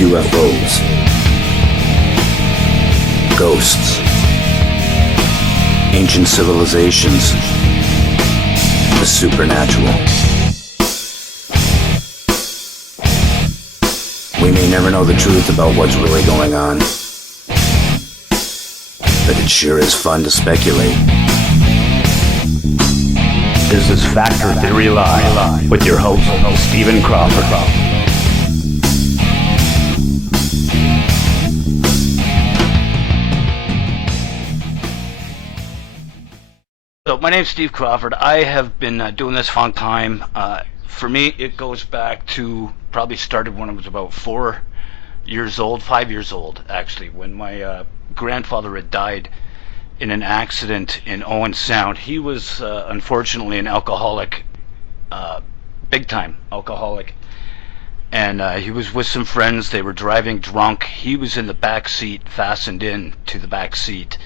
UFOs, ghosts, ancient civilizations, the supernatural. We may never know the truth about what's really going on, but it sure is fun to speculate. This is Factor Theory Live with your host, Stephen Crawford. So my name's Steve Crawford. I have been doing this for a long time. For me, it goes back to probably started when I was about 5 years old, actually, when my grandfather had died in an accident in Owen Sound. He was unfortunately an alcoholic, big time alcoholic, and he was with some friends. They were driving drunk. He was in the back seat, fastened in to the back seat,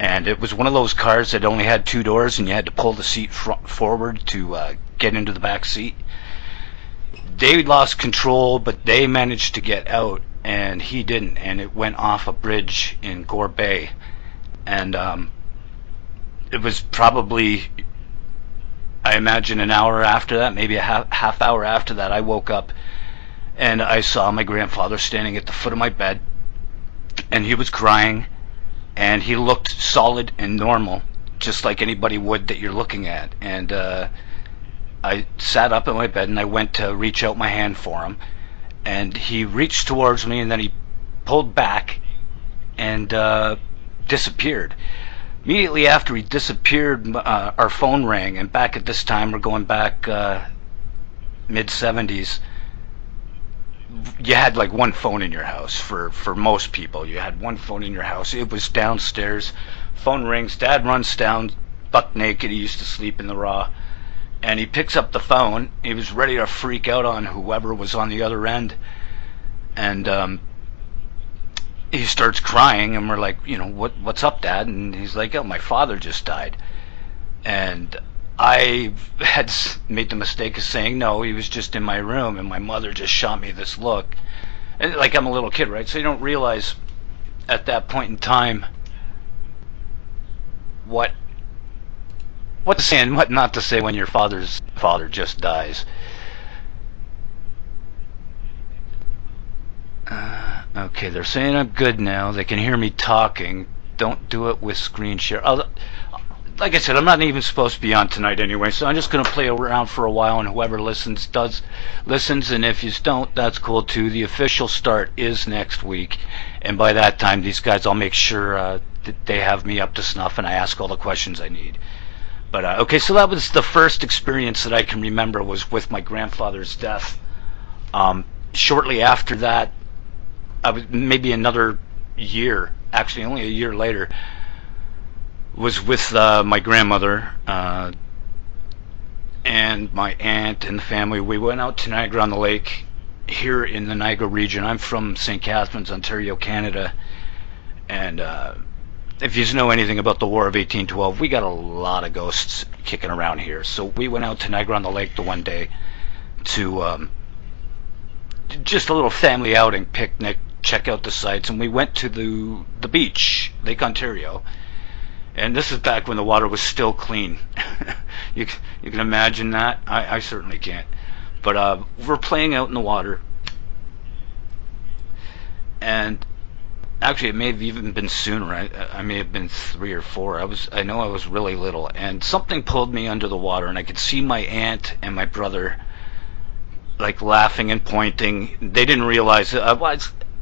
and it was one of those cars that only had two doors and you had to pull the seat forward to get into the back seat. They lost control, but they managed to get out, and he didn't, and it went off a bridge in Gore Bay. And it was probably, I imagine, an hour after that, maybe a half hour after that, I woke up and I saw my grandfather standing at the foot of my bed, and he was crying, and he looked solid and normal, just like anybody would that you're looking at. And I sat up in my bed and I went to reach out my hand for him, and he reached towards me, and then he pulled back and disappeared. Immediately after he disappeared, our phone rang, and back at this time, we're going back mid-70s, you had like one phone in your house. For most people, you had one phone in your house. It was downstairs. Phone rings, Dad runs down, buck naked. He used to sleep in the raw, and he picks up the phone. He was ready to freak out on whoever was on the other end, and he starts crying, and we're like, what's up, Dad? And he's like, oh, my father just died. And I had made the mistake of saying, no, he was just in my room, and my mother just shot me this look. And like, I'm a little kid, right? So you don't realize at that point in time what to say and what not to say when your father's father just dies. Okay, they're saying I'm good now. They can hear me talking. Don't do it with screen share. Like I said, I'm not even supposed to be on tonight anyway, so I'm just going to play around for a while, and whoever listens, and if you don't, that's cool too. The official start is next week, and by that time, these guys, I'll make sure that they have me up to snuff, and I ask all the questions I need. But, okay, so that was the first experience that I can remember, was with my grandfather's death. Shortly after that, I was maybe another year, actually only a year later, was with my grandmother and my aunt and the family. We went out to Niagara-on-the-Lake here in the Niagara region. I'm from St. Catharines, Ontario, Canada, and if you know anything about the War of 1812, we got a lot of ghosts kicking around here. So we went out to Niagara-on-the-Lake the one day to just a little family outing, picnic, check out the sights, and we went to the beach, Lake Ontario, and this is back when the water was still clean. you can imagine that. I certainly can't. But we're playing out in the water, and actually it may have even been sooner. I may have been 3 or 4. I know I was really little, and something pulled me under the water, and I could see my aunt and my brother like laughing and pointing. They didn't realize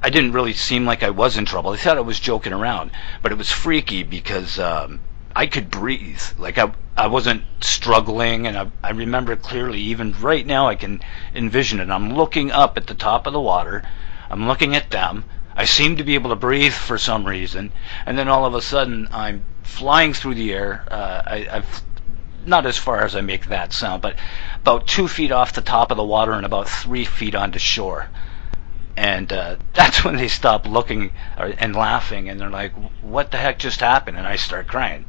I didn't really seem like I was in trouble. They thought I was joking around, but it was freaky because I could breathe. Like I wasn't struggling, and I remember clearly, even right now I can envision it. I'm looking up at the top of the water. I'm looking at them. I seem to be able to breathe for some reason, and then all of a sudden I'm flying through the air. I've not as far as I make that sound, but about 2 feet off the top of the water and about 3 feet onto shore. And that's when they stop looking and laughing, and they're like, what the heck just happened? And I start crying.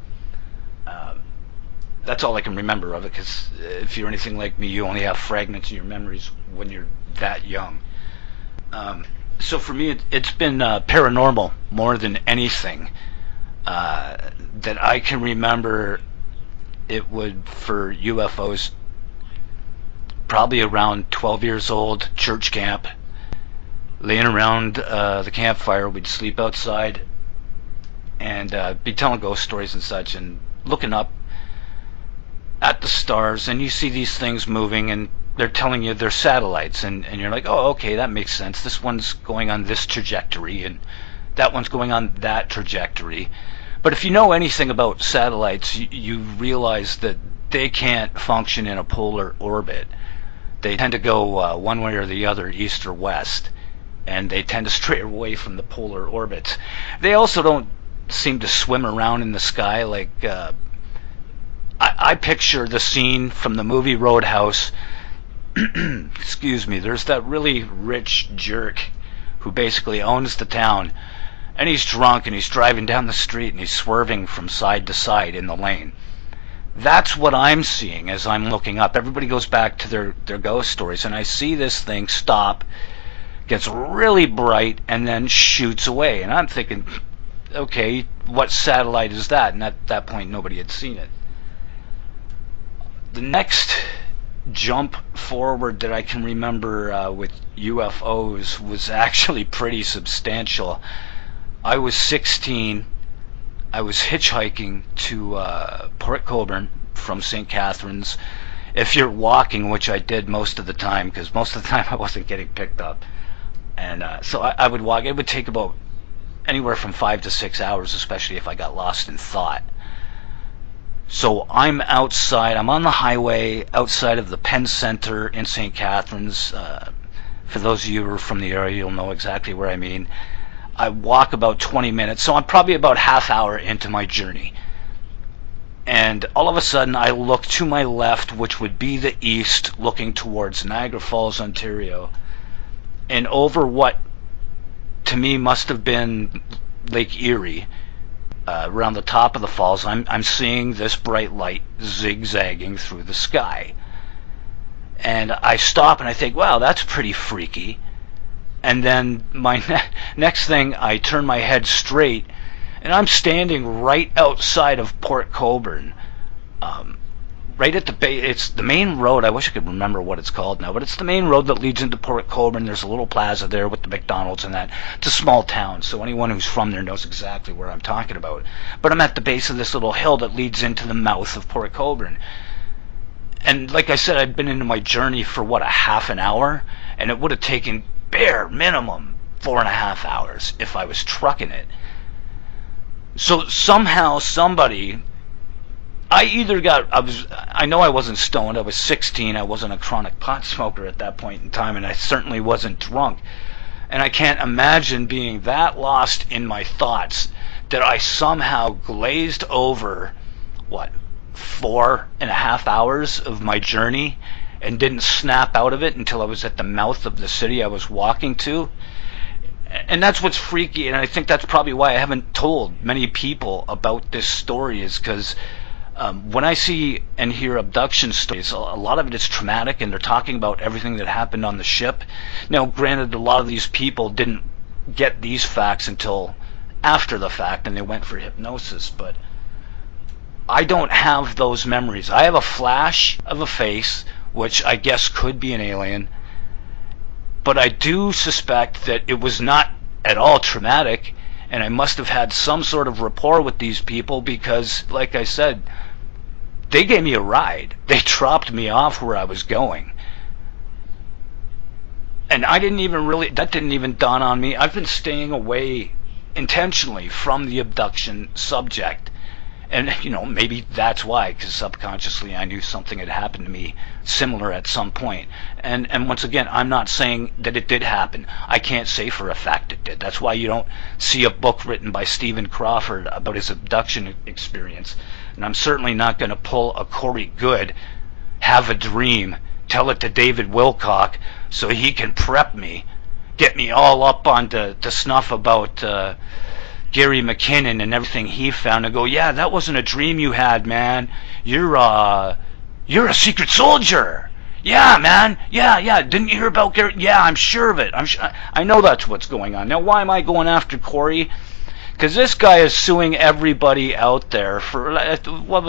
That's all I can remember of it, because if you're anything like me, you only have fragments in your memories when you're that young. So for me, it's been paranormal more than anything that I can remember. It would, for UFOs, probably around 12 years old, church camp, laying around the campfire. We'd sleep outside and be telling ghost stories and such, and looking up at the stars, and you see these things moving, and they're telling you they're satellites, and you're like, oh, okay, that makes sense. This one's going on this trajectory, and that one's going on that trajectory. But if you know anything about satellites, you realize that they can't function in a polar orbit. They tend to go one way or the other, east or west, and they tend to stray away from the polar orbits. They also don't seem to swim around in the sky like I picture the scene from the movie Roadhouse. Excuse me. There's that really rich jerk who basically owns the town, and he's drunk and he's driving down the street and he's swerving from side to side in the lane. That's what I'm seeing as I'm looking up. Everybody goes back to their ghost stories, and I see this thing stop, gets really bright, and then shoots away. And I'm thinking, okay, what satellite is that? And at that point, nobody had seen it. The next jump forward that I can remember with UFOs was actually pretty substantial. I was 16. I was hitchhiking to Port Colborne from St. Catharines. If you're walking, which I did most of the time, because most of the time I wasn't getting picked up, and so I would walk. It would take about anywhere from 5 to 6 hours, especially if I got lost in thought. So I'm outside. I'm on the highway outside of the Penn Center in St. Catharines. For those of you who are from the area, you'll know exactly where I mean. I walk about 20 minutes, so I'm probably about half hour into my journey. And all of a sudden, I look to my left, which would be the east, looking towards Niagara Falls, Ontario. And over what, to me, must have been Lake Erie, around the top of the falls, I'm seeing this bright light zigzagging through the sky. And I stop and I think, wow, that's pretty freaky. And then my next thing, I turn my head straight, and I'm standing right outside of Port Colborne, right at the base. It's the main road. I wish I could remember what it's called now, but it's the main road that leads into Port Colborne. There's a little plaza there with the McDonald's and that. It's a small town, so anyone who's from there knows exactly where I'm talking about. But I'm at the base of this little hill that leads into the mouth of Port Colborne. And like I said, I'd been into my journey for, what, a half an hour? And it would have taken bare minimum 4.5 hours if I was trucking it. So somehow somebody, I know I wasn't stoned. I was 16. I wasn't a chronic pot smoker at that point in time, and I certainly wasn't drunk. And I can't imagine being that lost in my thoughts that I somehow glazed over, 4.5 hours of my journey and didn't snap out of it until I was at the mouth of the city I was walking to. And that's what's freaky, and I think that's probably why I haven't told many people about this story, is because when I see and hear abduction stories, a lot of it is traumatic, and they're talking about everything that happened on the ship. Now, granted, a lot of these people didn't get these facts until after the fact, and they went for hypnosis, but I don't have those memories. I have a flash of a face, which I guess could be an alien, but I do suspect that it was not at all traumatic, and I must have had some sort of rapport with these people because, like I said, they gave me a ride. They dropped me off where I was going. And that didn't even dawn on me. I've been staying away intentionally from the abduction subject. And, maybe that's why, because subconsciously I knew something had happened to me similar at some point. And once again, I'm not saying that it did happen. I can't say for a fact it did. That's why you don't see a book written by Stephen Crawford about his abduction experience. And I'm certainly not going to pull a Corey Good, have a dream, tell it to David Wilcock so he can prep me, get me all up on the snuff about Gary McKinnon and everything he found, and go, yeah, that wasn't a dream you had, man. You're a secret soldier. Yeah, man. Yeah. Didn't you hear about Garrett? Yeah, I'm sure of it. I know that's what's going on. Now, why am I going after Corey? Because this guy is suing everybody out there for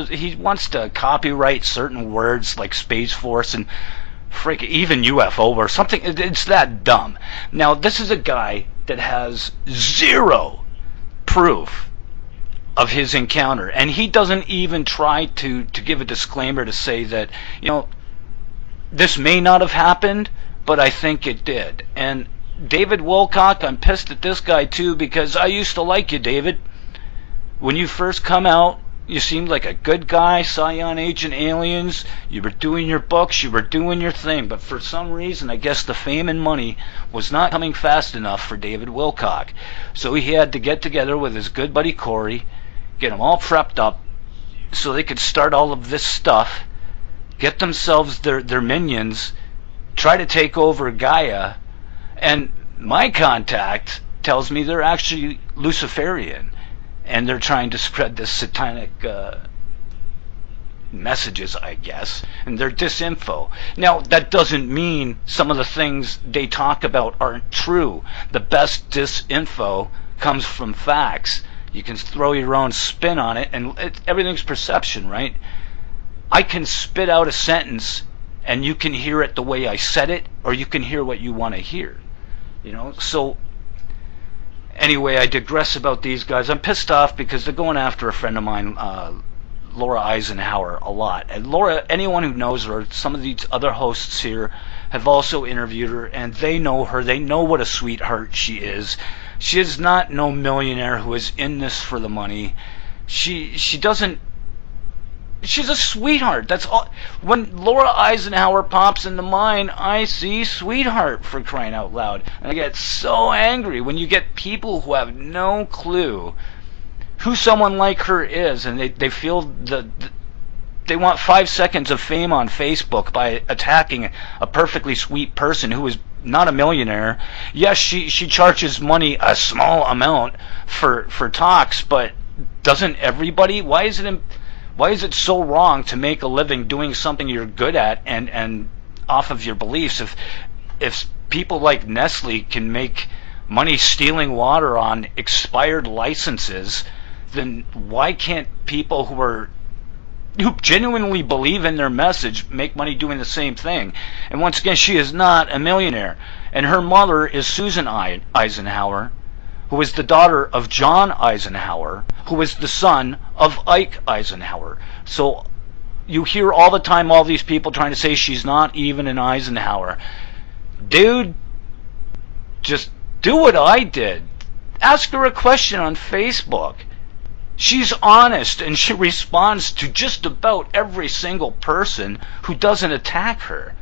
he wants to copyright certain words like Space Force and even UFO or something. It's that dumb. Now, this is a guy that has zero proof of his encounter, and he doesn't even try to give a disclaimer to say that, this may not have happened, but I think it did. And David Wilcock, I'm pissed at this guy too, because I used to like you, David. When you first come out, you seemed like a good guy, saw you on Agent Aliens, you were doing your books, you were doing your thing, but for some reason, I guess the fame and money was not coming fast enough for David Wilcock. So he had to get together with his good buddy Corey, get them all prepped up, so they could start all of this stuff, get themselves their minions, try to take over Gaia, and my contact tells me they're actually Luciferian, and they're trying to spread this satanic messages, I guess, and they're disinfo. Now, that doesn't mean some of the things they talk about aren't true. The best disinfo comes from facts. You can throw your own spin on it, and everything's perception, right? I can spit out a sentence, and you can hear it the way I said it, or you can hear what you want to hear. So anyway, I digress about these guys. I'm pissed off because they're going after a friend of mine, Laura Eisenhower, a lot. And Laura, anyone who knows her, some of these other hosts here have also interviewed her, and they know her. They know what a sweetheart she is. She is not no millionaire who is in this for the money. She doesn't. She's a sweetheart. That's all. When Laura Eisenhower pops into mind, I see sweetheart, for crying out loud. And I get so angry when you get people who have no clue who someone like her is, and they feel they want 5 seconds of fame on Facebook by attacking a perfectly sweet person who is not a millionaire. Yes, she charges money, a small amount, for talks, but doesn't everybody? Why is it so wrong to make a living doing something you're good at and off of your beliefs? If people like Nestle can make money stealing water on expired licenses, then why can't people who genuinely believe in their message make money doing the same thing? And once again, she is not a millionaire, and her mother is Susan Eisenhower, who is the daughter of John Eisenhower, who is the son of Ike Eisenhower. So you hear all the time all these people trying to say she's not even an Eisenhower. Dude, just do what I did. Ask her a question on Facebook. She's honest, and she responds to just about every single person who doesn't attack her.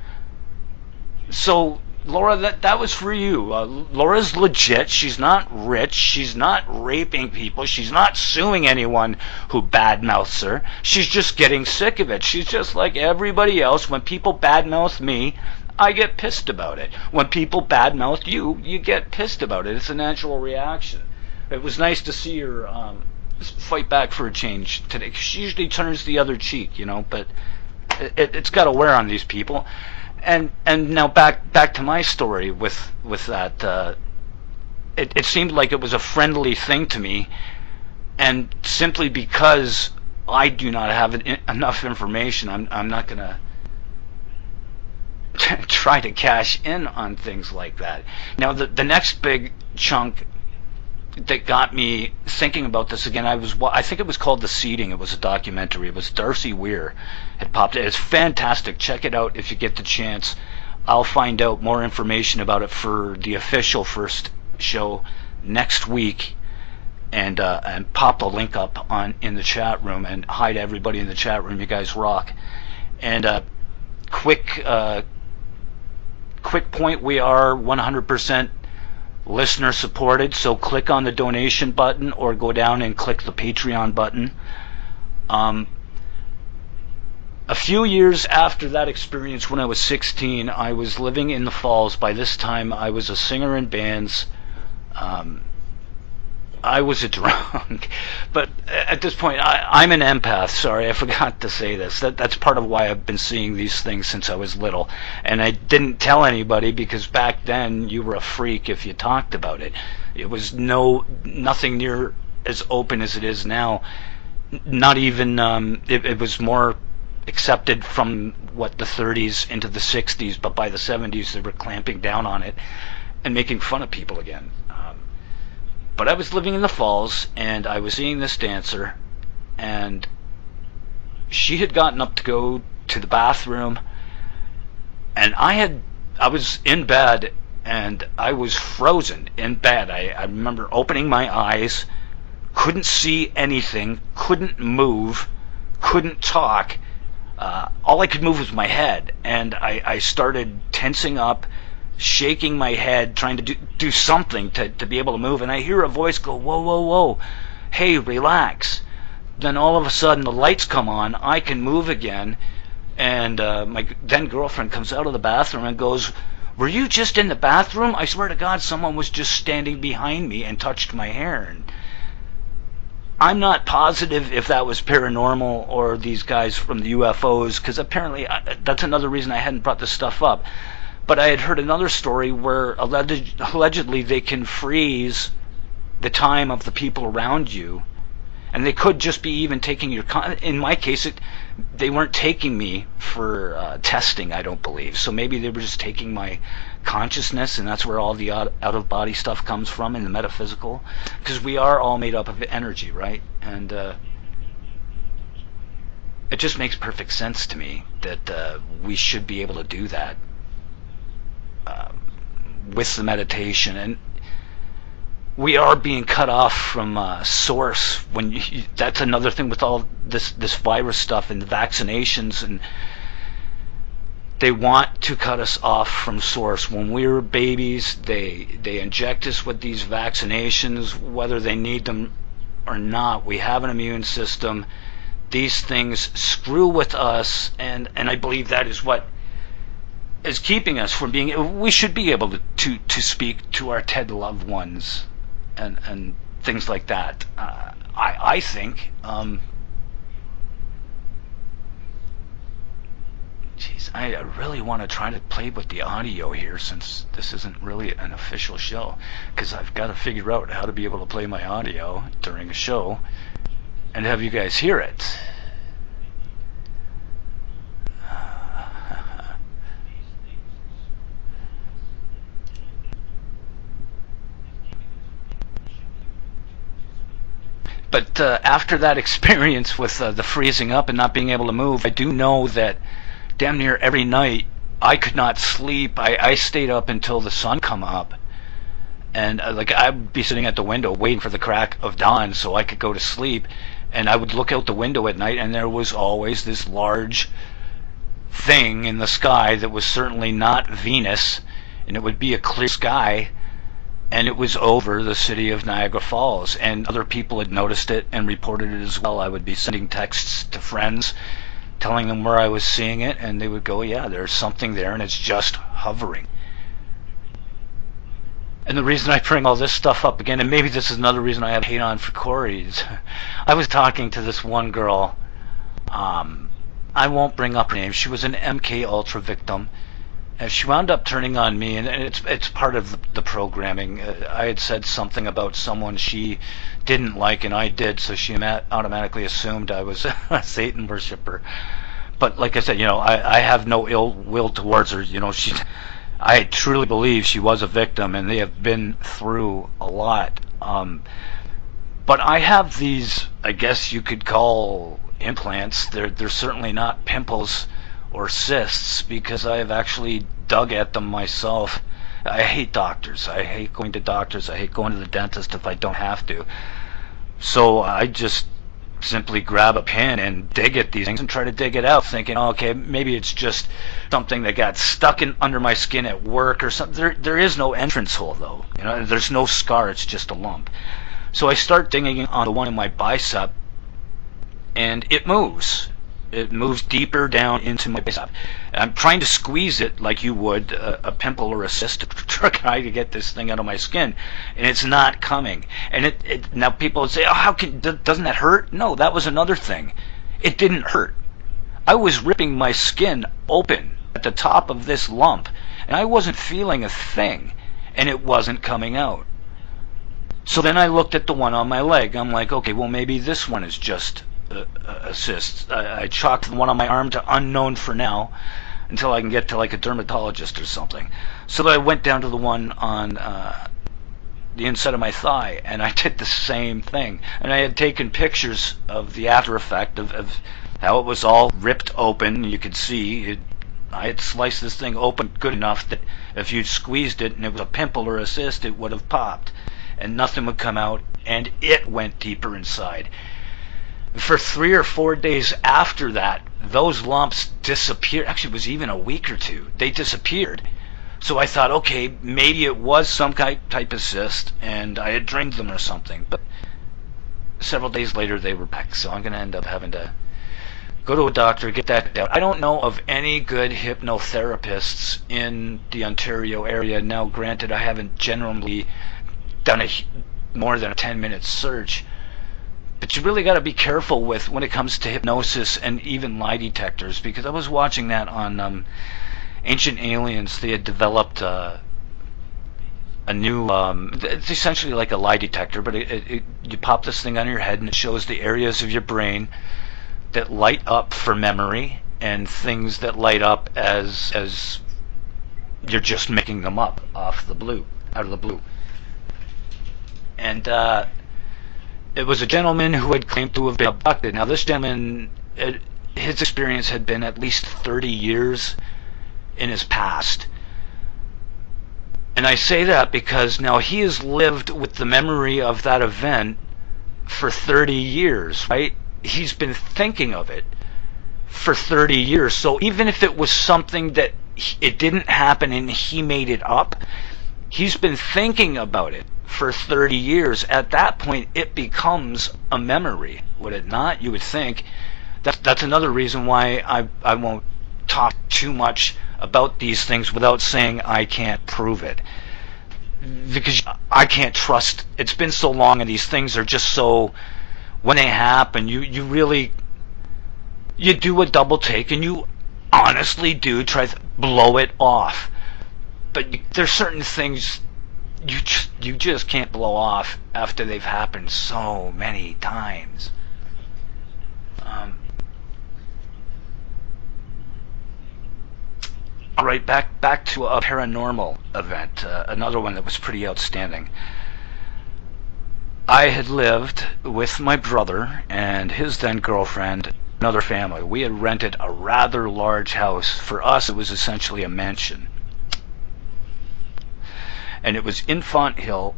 So Laura, that was for you. Laura's legit. She's not rich. She's not raping people. She's not suing anyone who badmouths her. She's just getting sick of it. She's just like everybody else. When people badmouth me, I get pissed about it. When people badmouth you, you get pissed about it. It's a natural reaction. It was nice to see her fight back for a change today. She usually turns the other cheek, but it's got to wear on these people. And now back to my story with that. It seemed like it was a friendly thing to me, and simply because I do not have enough information, I'm not gonna try to cash in on things like that. Now the next big chunk that got me thinking about this again, I think it was called The Seeding. It was a documentary. It was Darcy Weir had popped it. It's fantastic. Check it out if you get the chance. I'll find out more information about it for the official first show next week, and pop a link up in the chat room. And hi to everybody in the chat room. You guys rock. And quick point: we are 100% listener supported, so click on the donation button or go down and click the Patreon button. A few years after that experience, when I was 16, I was living in the Falls. By this time I was a singer in bands, I was a drunk. But at this point, I'm an empath. Sorry, I forgot to say this. That's part of why I've been seeing these things since I was little. And I didn't tell anybody because back then you were a freak if you talked about it. It was nothing near as open as it is now. Not even it was more accepted from what the 30s into the 60s, but by the 70s they were clamping down on it and making fun of people again. But I was living in the Falls, and I was seeing this dancer, and she had gotten up to go to the bathroom, and I was in bed, and I was frozen in bed. I remember opening my eyes, couldn't see anything, couldn't move, couldn't talk. All I could move was my head, and I started tensing up, shaking my head, trying to do something to be able to move, and I hear a voice go, whoa, whoa, whoa, hey, relax. Then all of a sudden the lights come on, I can move again, and my then girlfriend comes out of the bathroom and goes, were you just in the bathroom? I swear to God, someone was just standing behind me and touched my hair. And I'm not positive if that was paranormal or these guys from the UFOs, because apparently that's another reason I hadn't brought this stuff up. But I had heard another story where allegedly they can freeze the time of the people around you, and they could just be even taking your in my case they weren't taking me for testing, I don't believe. So maybe they were just taking my consciousness, and that's where all the out of body stuff comes from in the metaphysical, because we are all made up of energy, right? And it just makes perfect sense to me that we should be able to do that with the meditation. And we are being cut off from source. That's another thing with all this virus stuff and the vaccinations, and they want to cut us off from source. When we were babies, they inject us with these vaccinations, whether they need them or not. We have an immune system. These things screw with us, and I believe that is what is keeping us from being. We should be able to speak to our dead loved ones and things like that. I think. Jeez, I really want to try to play with the audio here, since this isn't really an official show, because I've got to figure out how to be able to play my audio during a show and have you guys hear it. But after that experience with the freezing up and not being able to move, I do know that damn near every night I could not sleep. I stayed up until the sun come up, and like I'd be sitting at the window waiting for the crack of dawn so I could go to sleep, and I would look out the window at night, and there was always this large thing in the sky that was certainly not Venus, and it would be a clear sky, and it was over the city of Niagara Falls, and other people had noticed it and reported it as well. I would be sending texts to friends telling them where I was seeing it, and they would go, yeah, there's something there, and it's just hovering. And the reason I bring all this stuff up again, and maybe this is another reason I have hate on for Corey, is I was talking to this one girl. I won't bring up her name. She was an MK Ultra victim. And she wound up turning on me, and it's part of the programming. I had said something about someone she didn't like, and I did, so she automatically assumed I was a Satan worshiper. But like I said, I have no ill will towards her. I truly believe she was a victim, and they have been through a lot. But I have these, I guess you could call implants. They're certainly not pimples or cysts, because I have actually dug at them myself. I hate doctors. I hate going to doctors. I hate going to the dentist if I don't have to. So I just simply grab a pin and dig at these things and try to dig it out, thinking, okay, maybe it's just something that got stuck under my skin at work or something. There is no entrance hole, though. There's no scar. It's just a lump. So I start digging on the one in my bicep, and it moves. It moves deeper down into my bicep. I'm trying to squeeze it like you would a pimple or a cyst to try to get this thing out of my skin, and it's not coming. And now people would say, "Oh, doesn't that hurt?" No, that was another thing. It didn't hurt. I was ripping my skin open at the top of this lump, and I wasn't feeling a thing, and it wasn't coming out. So then I looked at the one on my leg. I'm like, okay, well, maybe this one is just a cyst. I chalked the one on my arm to unknown for now, until I can get to like a dermatologist or something. So I went down to the one on the inside of my thigh, and I did the same thing. And I had taken pictures of the after effect of how it was all ripped open. You could see I had sliced this thing open good enough that if you'd squeezed it and it was a pimple or a cyst, it would have popped, and nothing would come out, and it went deeper inside. For 3 or 4 days after that, those lumps disappeared. Actually, it was even a week or two. They disappeared. So I thought, okay, maybe it was some type of cyst, and I had drained them or something. But several days later, they were back. So I'm going to end up having to go to a doctor, get that out. I don't know of any good hypnotherapists in the Ontario area. Now, granted, I haven't generally done more than a 10-minute search. But you really got to be careful with when it comes to hypnosis and even lie detectors, because I was watching that on Ancient Aliens. They had developed a new, it's essentially like a lie detector, but you pop this thing on your head and it shows the areas of your brain that light up for memory and things that light up as you're just making them up out of the blue. And it was a gentleman who had claimed to have been abducted. Now, this gentleman, his experience had been at least 30 years in his past. And I say that because now he has lived with the memory of that event for 30 years, right? He's been thinking of it for 30 years. So even if it was something that it didn't happen and he made it up, he's been thinking about it for 30 years. At that point, it becomes a memory, would it not? You would think. That's another reason why I won't talk too much about these things without saying I can't prove it. Because I can't trust. It's been so long and these things are just so, when they happen, you really, you do a double take and you honestly do try to blow it off. But there's certain things you just can't blow off after they've happened so many times. All right, back to a paranormal event, another one that was pretty outstanding. I had lived with my brother and his then girlfriend, another family. We had rented a rather large house. For us, it was essentially a mansion. And it was in Font Hill,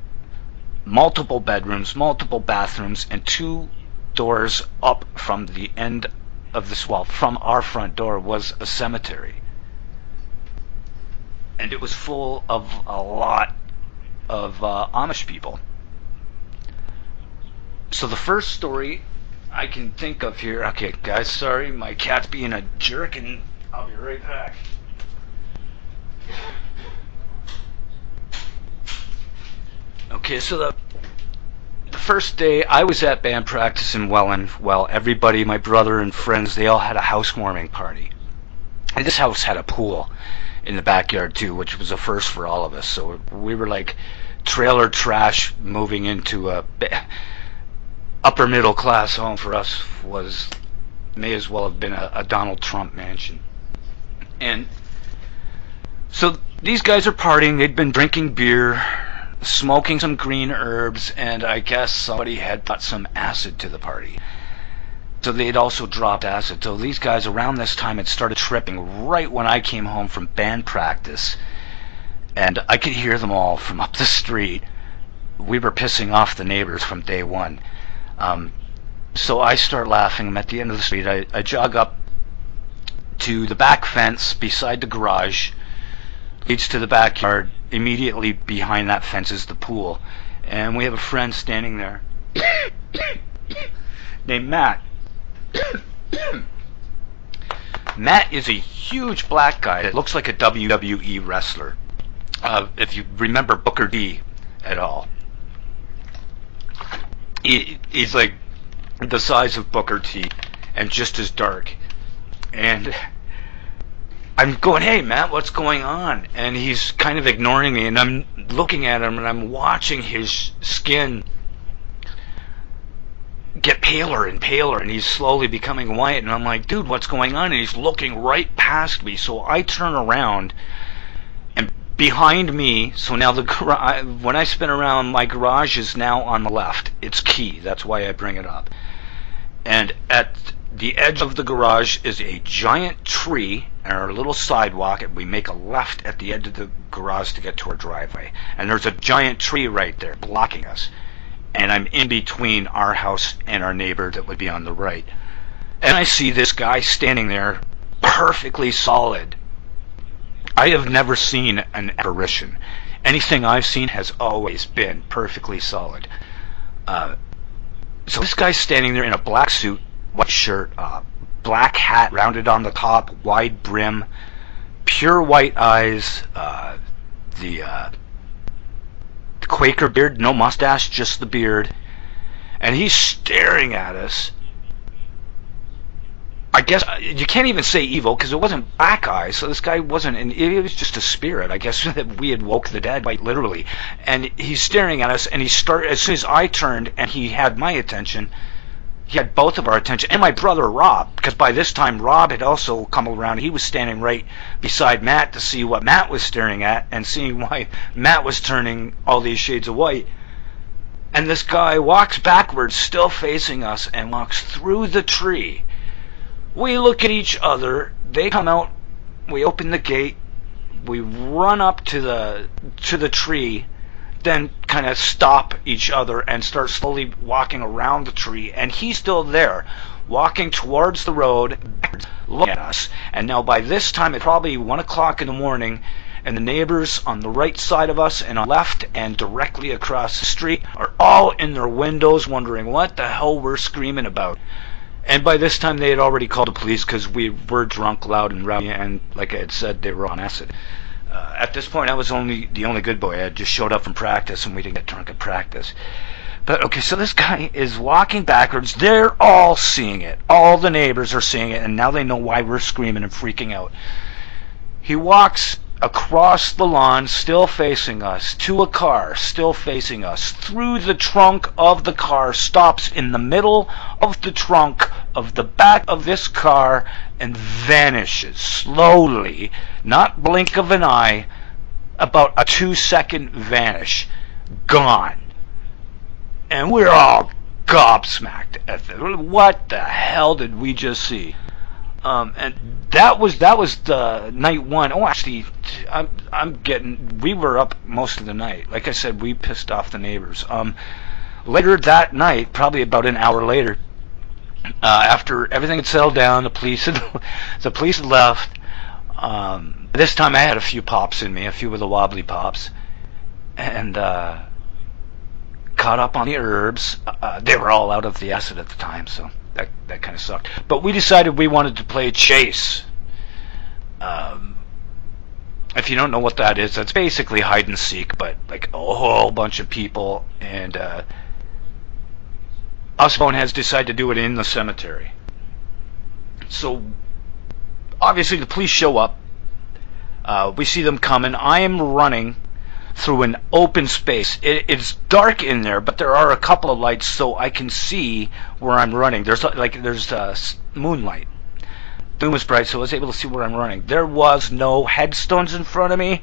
multiple bedrooms, multiple bathrooms, and 2 doors up from the end of this wall, from our front door, was a cemetery. And it was full of a lot of Amish people. So the first story I can think of here, okay guys, sorry, my cat's being a jerk, and I'll be right back. Okay, so the first day I was at band practice in Welland. Well, everybody, my brother and friends, they all had a housewarming party. And this house had a pool in the backyard too, which was a first for all of us. So we were like trailer trash moving into a upper middle class home. For us was, may as well have been a Donald Trump mansion. And so these guys are partying. They'd been drinking beer, smoking some green herbs, and I guess somebody had brought some acid to the party. So they'd also dropped acid. So these guys around this time had started tripping right when I came home from band practice. And I could hear them all from up the street. We were pissing off the neighbors from day one. So I start laughing. I'm at the end of the street. I jog up to the back fence beside the garage. Leads to the backyard. Immediately behind that fence is the pool. And we have a friend standing there named Matt. Matt is a huge black guy that looks like a WWE wrestler. If you remember Booker T at all, he's like the size of Booker T and just as dark. And I'm going, hey, Matt, what's going on? And he's kind of ignoring me, and I'm looking at him, and I'm watching his skin get paler and paler, and he's slowly becoming white, and I'm like, dude, what's going on? And he's looking right past me, so I turn around, and behind me, so now when I spin around, my garage is now on the left. It's key, that's why I bring it up. And at the edge of the garage is a giant tree and our little sidewalk, and we make a left at the edge of the garage to get to our driveway. And there's a giant tree right there blocking us. And I'm in between our house and our neighbor that would be on the right. And I see this guy standing there, perfectly solid. I have never seen an apparition. Anything I've seen has always been perfectly solid. So this guy's standing there in a black suit, white shirt, black hat rounded on the top, wide brim, pure white eyes, the Quaker beard, no mustache, just the beard, and he's staring at us. I guess you can't even say evil because it wasn't black eyes, so this guy wasn't, it was just a spirit. I guess that we had woke the dead, quite literally. And he's staring at us, and as soon as I turned and he had my attention, he had both of our attention, and my brother Rob, because by this time Rob had also come around. He was standing right beside Matt to see what Matt was staring at and seeing why Matt was turning all these shades of white. And this guy walks backwards, still facing us, and walks through the tree. We look at each other, they come out, we open the gate, we run up to the tree, then kind of stop each other and start slowly walking around the tree, and he's still there, walking towards the road, looking at us. And now by this time it's probably 1 o'clock in the morning, and the neighbors on the right side of us and on the left and directly across the street are all in their windows wondering what the hell we're screaming about. And by this time they had already called the police because we were drunk, loud, and rowdy, and like I had said, they were on acid. At this point, I was the only good boy. I had just showed up from practice, and we didn't get drunk at practice. But, okay, so this guy is walking backwards. They're all seeing it. All the neighbors are seeing it, and now they know why we're screaming and freaking out. He walks across the lawn, still facing us, to a car, still facing us, through the trunk of the car, stops in the middle of the trunk of the back of this car, and vanishes slowly, not blink of an eye, about a 2-second vanish, gone. And we're all gobsmacked at this. What the hell did we just see? And that was the night one. Oh, actually, we were up most of the night. Like I said, we pissed off the neighbors. Later that night, probably about an hour later, after everything had settled down, the police had left. This time I had a few pops in me, a few of the wobbly pops, and caught up on the herbs. They were all out of the acid at the time, so that kind of sucked. But we decided we wanted to play chase. If you don't know what that is, that's basically hide and seek, but like a whole bunch of people, and Usbone has decided to do it in the cemetery. So obviously the police show up. We see them coming. I am running through an open space. It's dark in there, but there are a couple of lights so I can see where I'm running. There's moonlight. The moon was bright, so I was able to see where I'm running. There was no headstones in front of me.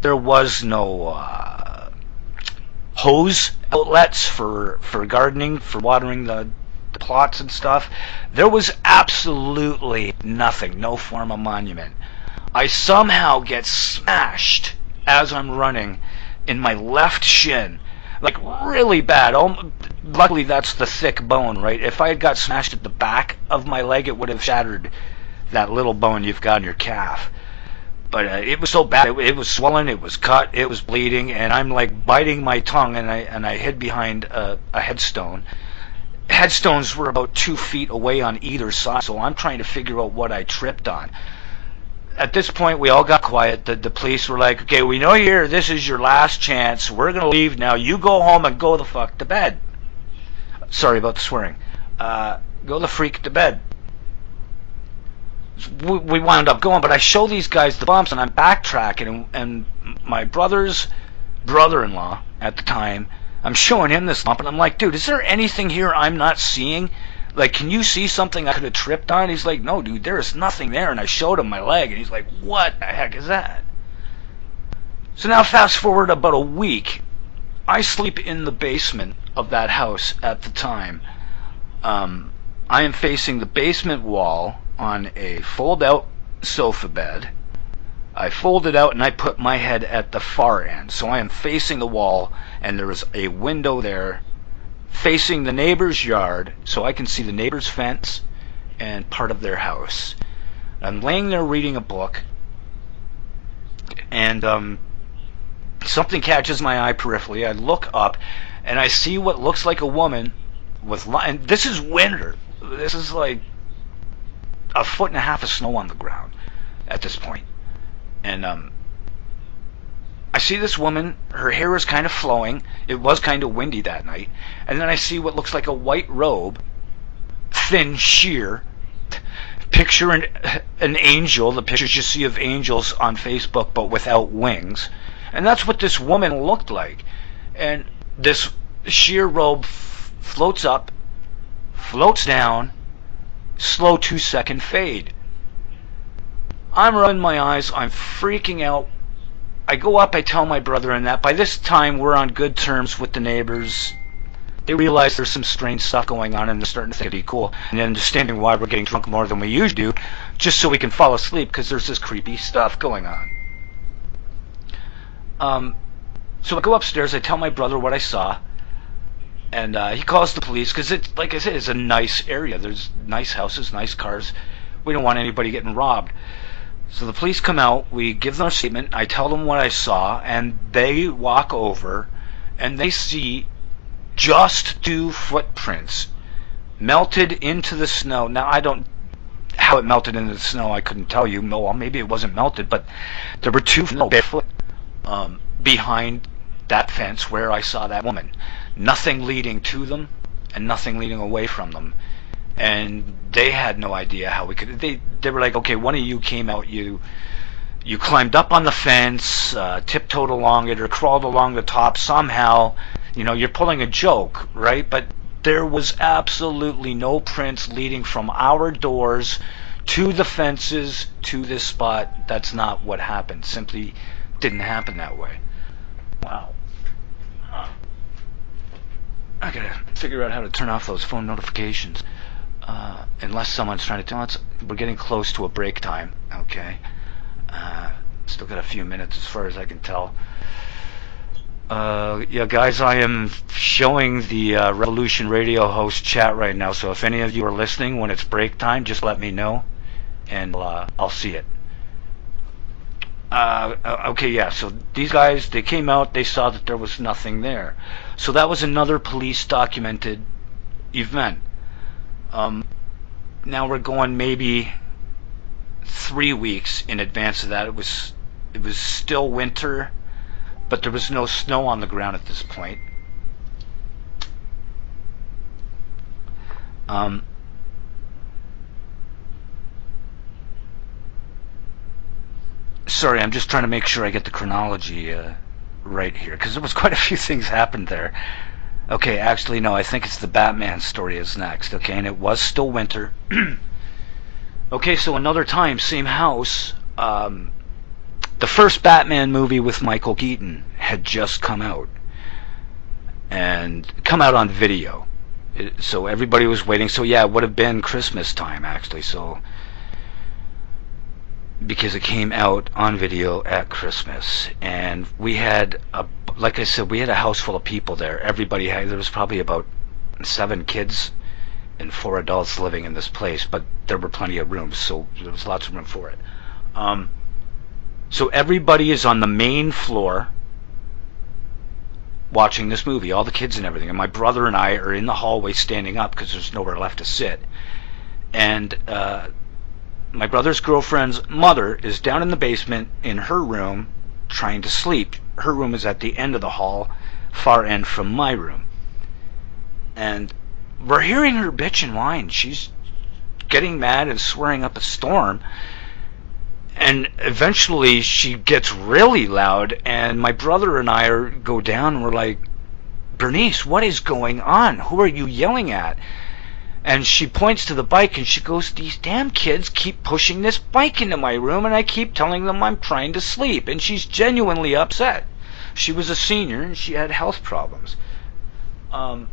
There was no hose outlets for gardening, for watering the plots and stuff. There was absolutely nothing, no form of monument. I somehow get smashed as I'm running in my left shin, like really bad. Luckily that's the thick bone, right? If I had got smashed at the back of my leg, it would have shattered that little bone you've got in your calf. But it was so bad. It was swollen, it was cut, it was bleeding, and I'm like biting my tongue, and I hid behind a headstone. headstones were about 2 feet away on either side, so I'm trying to figure out what I tripped on. At this point, we all got quiet. The police were like, okay, we know you're here. This is your last chance. We're going to leave now. You go home and go the fuck to bed. Sorry about the swearing. Go the freak to bed. We wound up going, but I show these guys the bumps, and I'm backtracking, and my brother's brother-in-law at the time, I'm showing him this bump, and I'm like, dude, is there anything here I'm not seeing? Like, can you see something I could have tripped on? He's like, no, dude, there is nothing there. And I showed him my leg, and he's like, what the heck is that? So now fast forward about a week. I sleep in the basement of that house at the time. I am facing the basement wall on a fold-out sofa bed. I fold it out, and I put my head at the far end. So I am facing the wall, and there is a window there facing the neighbor's yard, so I can see the neighbor's fence and part of their house. I'm laying there reading a book, and something catches my eye peripherally. I look up, and I see what looks like a woman with, and this is winter. This is like 1.5 feet of snow on the ground at this point. And I see this woman, her hair is kind of flowing. It was kind of windy that night. And then I see what looks like a white robe, thin, sheer. Picture an angel, the pictures you see of angels on Facebook, but without wings. And that's what this woman looked like. And this sheer robe floats up, floats down, slow 2-second fade. I'm rubbing my eyes, I'm freaking out. I go up, I tell my brother, and that by this time we're on good terms with the neighbors. They realize there's some strange stuff going on, and they're starting to think it'd be cool, and understanding why we're getting drunk more than we usually do, just so we can fall asleep, because there's this creepy stuff going on. So I go upstairs, I tell my brother what I saw, and he calls the police, because it's, like I said, it's a nice area. There's nice houses, nice cars. We don't want anybody getting robbed. So the police come out, we give them a statement, I tell them what I saw, and they walk over, and they see just 2 footprints melted into the snow. Now, I don't, how it melted into the snow, I couldn't tell you. Well, maybe it wasn't melted, but there were 2 barefoot behind that fence where I saw that woman. Nothing leading to them, and nothing leading away from them. And they had no idea how we could. They were like, okay, one of you came out, you climbed up on the fence, tiptoed along it, or crawled along the top somehow. You know, you're pulling a joke, right? But there was absolutely no prints leading from our doors to the fences to this spot. That's not what happened. Simply didn't happen that way. Wow. I gotta figure out how to turn off those phone notifications. Unless someone's trying to tell us, we're getting close to a break time. Okay. Still got a few minutes as far as I can tell. Yeah, guys, I am showing the Revolution Radio host chat right now, so if any of you are listening when it's break time, just let me know, and I'll see it. Okay, yeah, so these guys, they came out, they saw that there was nothing there. So that was another police documented event. Now we're going maybe 3 weeks in advance of that. It was still winter, but there was no snow on the ground at this point. Sorry, I'm just trying to make sure I get the chronology right here, because there was quite a few things happened there. Okay, actually, no, I think it's the Batman story is next, okay, and it was still winter. Okay, so another time, same house, the first Batman movie with Michael Keaton had just come out, and come out on video. So everybody was waiting, so yeah, it would have been Christmas time, actually, so, because it came out on video at Christmas, and we had like I said, we had a house full of people there. There was probably about 7 kids and 4 adults living in this place, but there were plenty of rooms, so there was lots of room for it. So everybody is on the main floor, watching this movie, all the kids and everything, and my brother and I are in the hallway standing up because there's nowhere left to sit. And my brother's girlfriend's mother is down in the basement in her room trying to sleep. Her room is at the end of the hall, far end from my room. And we're hearing her bitch and whine. She's getting mad and swearing up a storm. And eventually she gets really loud, and my brother and I go down, and we're like, Bernice, what is going on? Who are you yelling at? And she points to the bike, and she goes, these damn kids keep pushing this bike into my room, and I keep telling them I'm trying to sleep. And she's genuinely upset. She was a senior, and she had health problems. And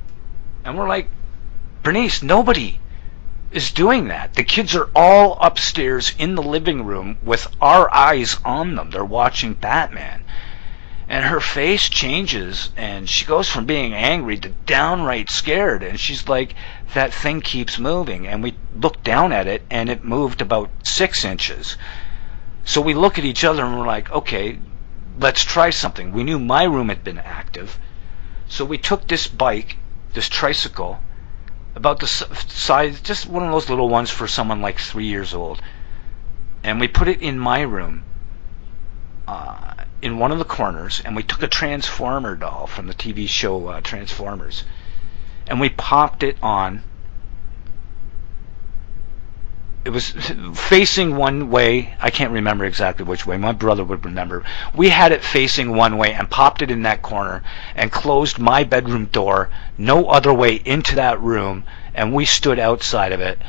we're like, Bernice, nobody is doing that. The kids are all upstairs in the living room with our eyes on them. They're watching Batman. And her face changes, and she goes from being angry to downright scared. And she's like, that thing keeps moving. And we look down at it, and it moved about 6 inches. So we look at each other, and we're like, okay, let's try something. We knew my room had been active. So we took this bike, this tricycle, about the size, just one of those little ones for someone like 3 years old. And we put it in my room, in one of the corners, and we took a Transformer doll from the TV show Transformers, and we popped it on. It was facing one way. I can't remember exactly which way. My brother would remember. We had it facing one way and popped it in that corner and closed my bedroom door no other way into that room, and we stood outside of it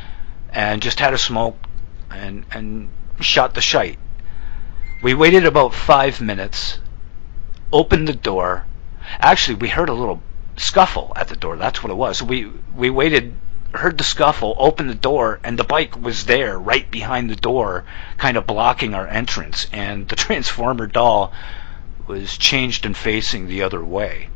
and just had a smoke and shot the shite. We waited about 5 minutes, opened the door. Actually, we heard a little scuffle at the door. That's what it was. So we waited, heard the scuffle, opened the door, and the bike was there right behind the door, kind of blocking our entrance. And the Transformer doll was changed and facing the other way.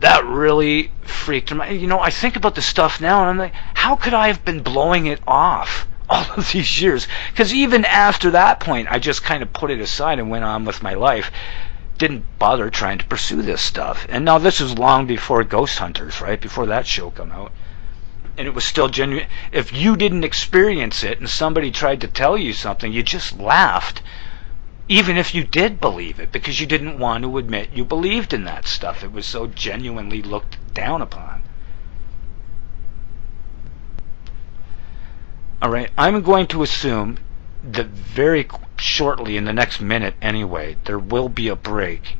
That really freaked me. You know, I think about the stuff now, and I'm like, how could I have been blowing it off all of these years? Because even after that point, I just kind of put it aside and went on with my life. Didn't bother trying to pursue this stuff. And now this is long before Ghost Hunters, right? Before that show come out. And it was still genuine. If you didn't experience it and somebody tried to tell you something, you just laughed. Even if you did believe it, because you didn't want to admit you believed in that stuff. It was so genuinely looked down upon. All right, I'm going to assume that very shortly, in the next minute anyway, there will be a break.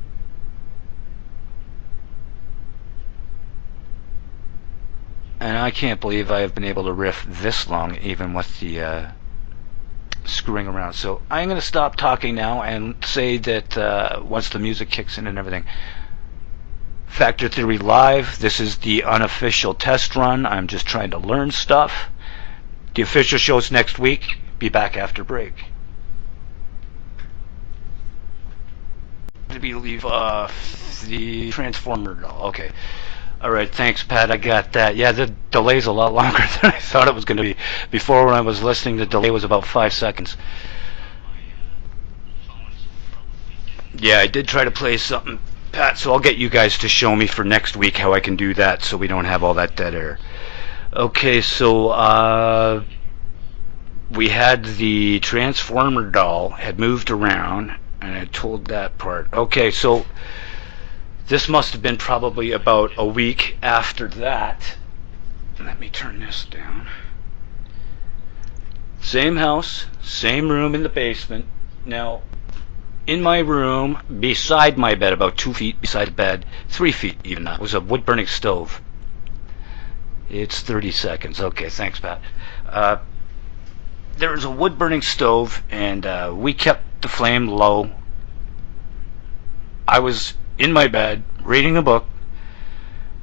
And I can't believe I have been able to riff this long, even with the screwing around. So I'm going to stop talking now and say that once the music kicks in and everything, Factor Theory Live, this is the unofficial test run. I'm just trying to learn stuff. The official show's next week. Be back after break. Maybe leave the Transformer doll. Okay. All right, thanks, Pat. I got that. Yeah, the delay's a lot longer than I thought it was going to be. Before, when I was listening, the delay was about 5 seconds. Yeah, I did try to play something, Pat, so I'll get you guys to show me for next week how I can do that so we don't have all that dead air. Okay, so we had the Transformer doll had moved around, and I told that part. Okay, so this must have been probably about a week after that. Let me turn this down. Same house, same room in the basement. Now, in my room, beside my bed, about 2 feet beside the bed, 3 feet even, was a wood-burning stove. It's 30 seconds. Okay, thanks, Pat. There was a wood-burning stove, and we kept the flame low. I was in my bed reading a book.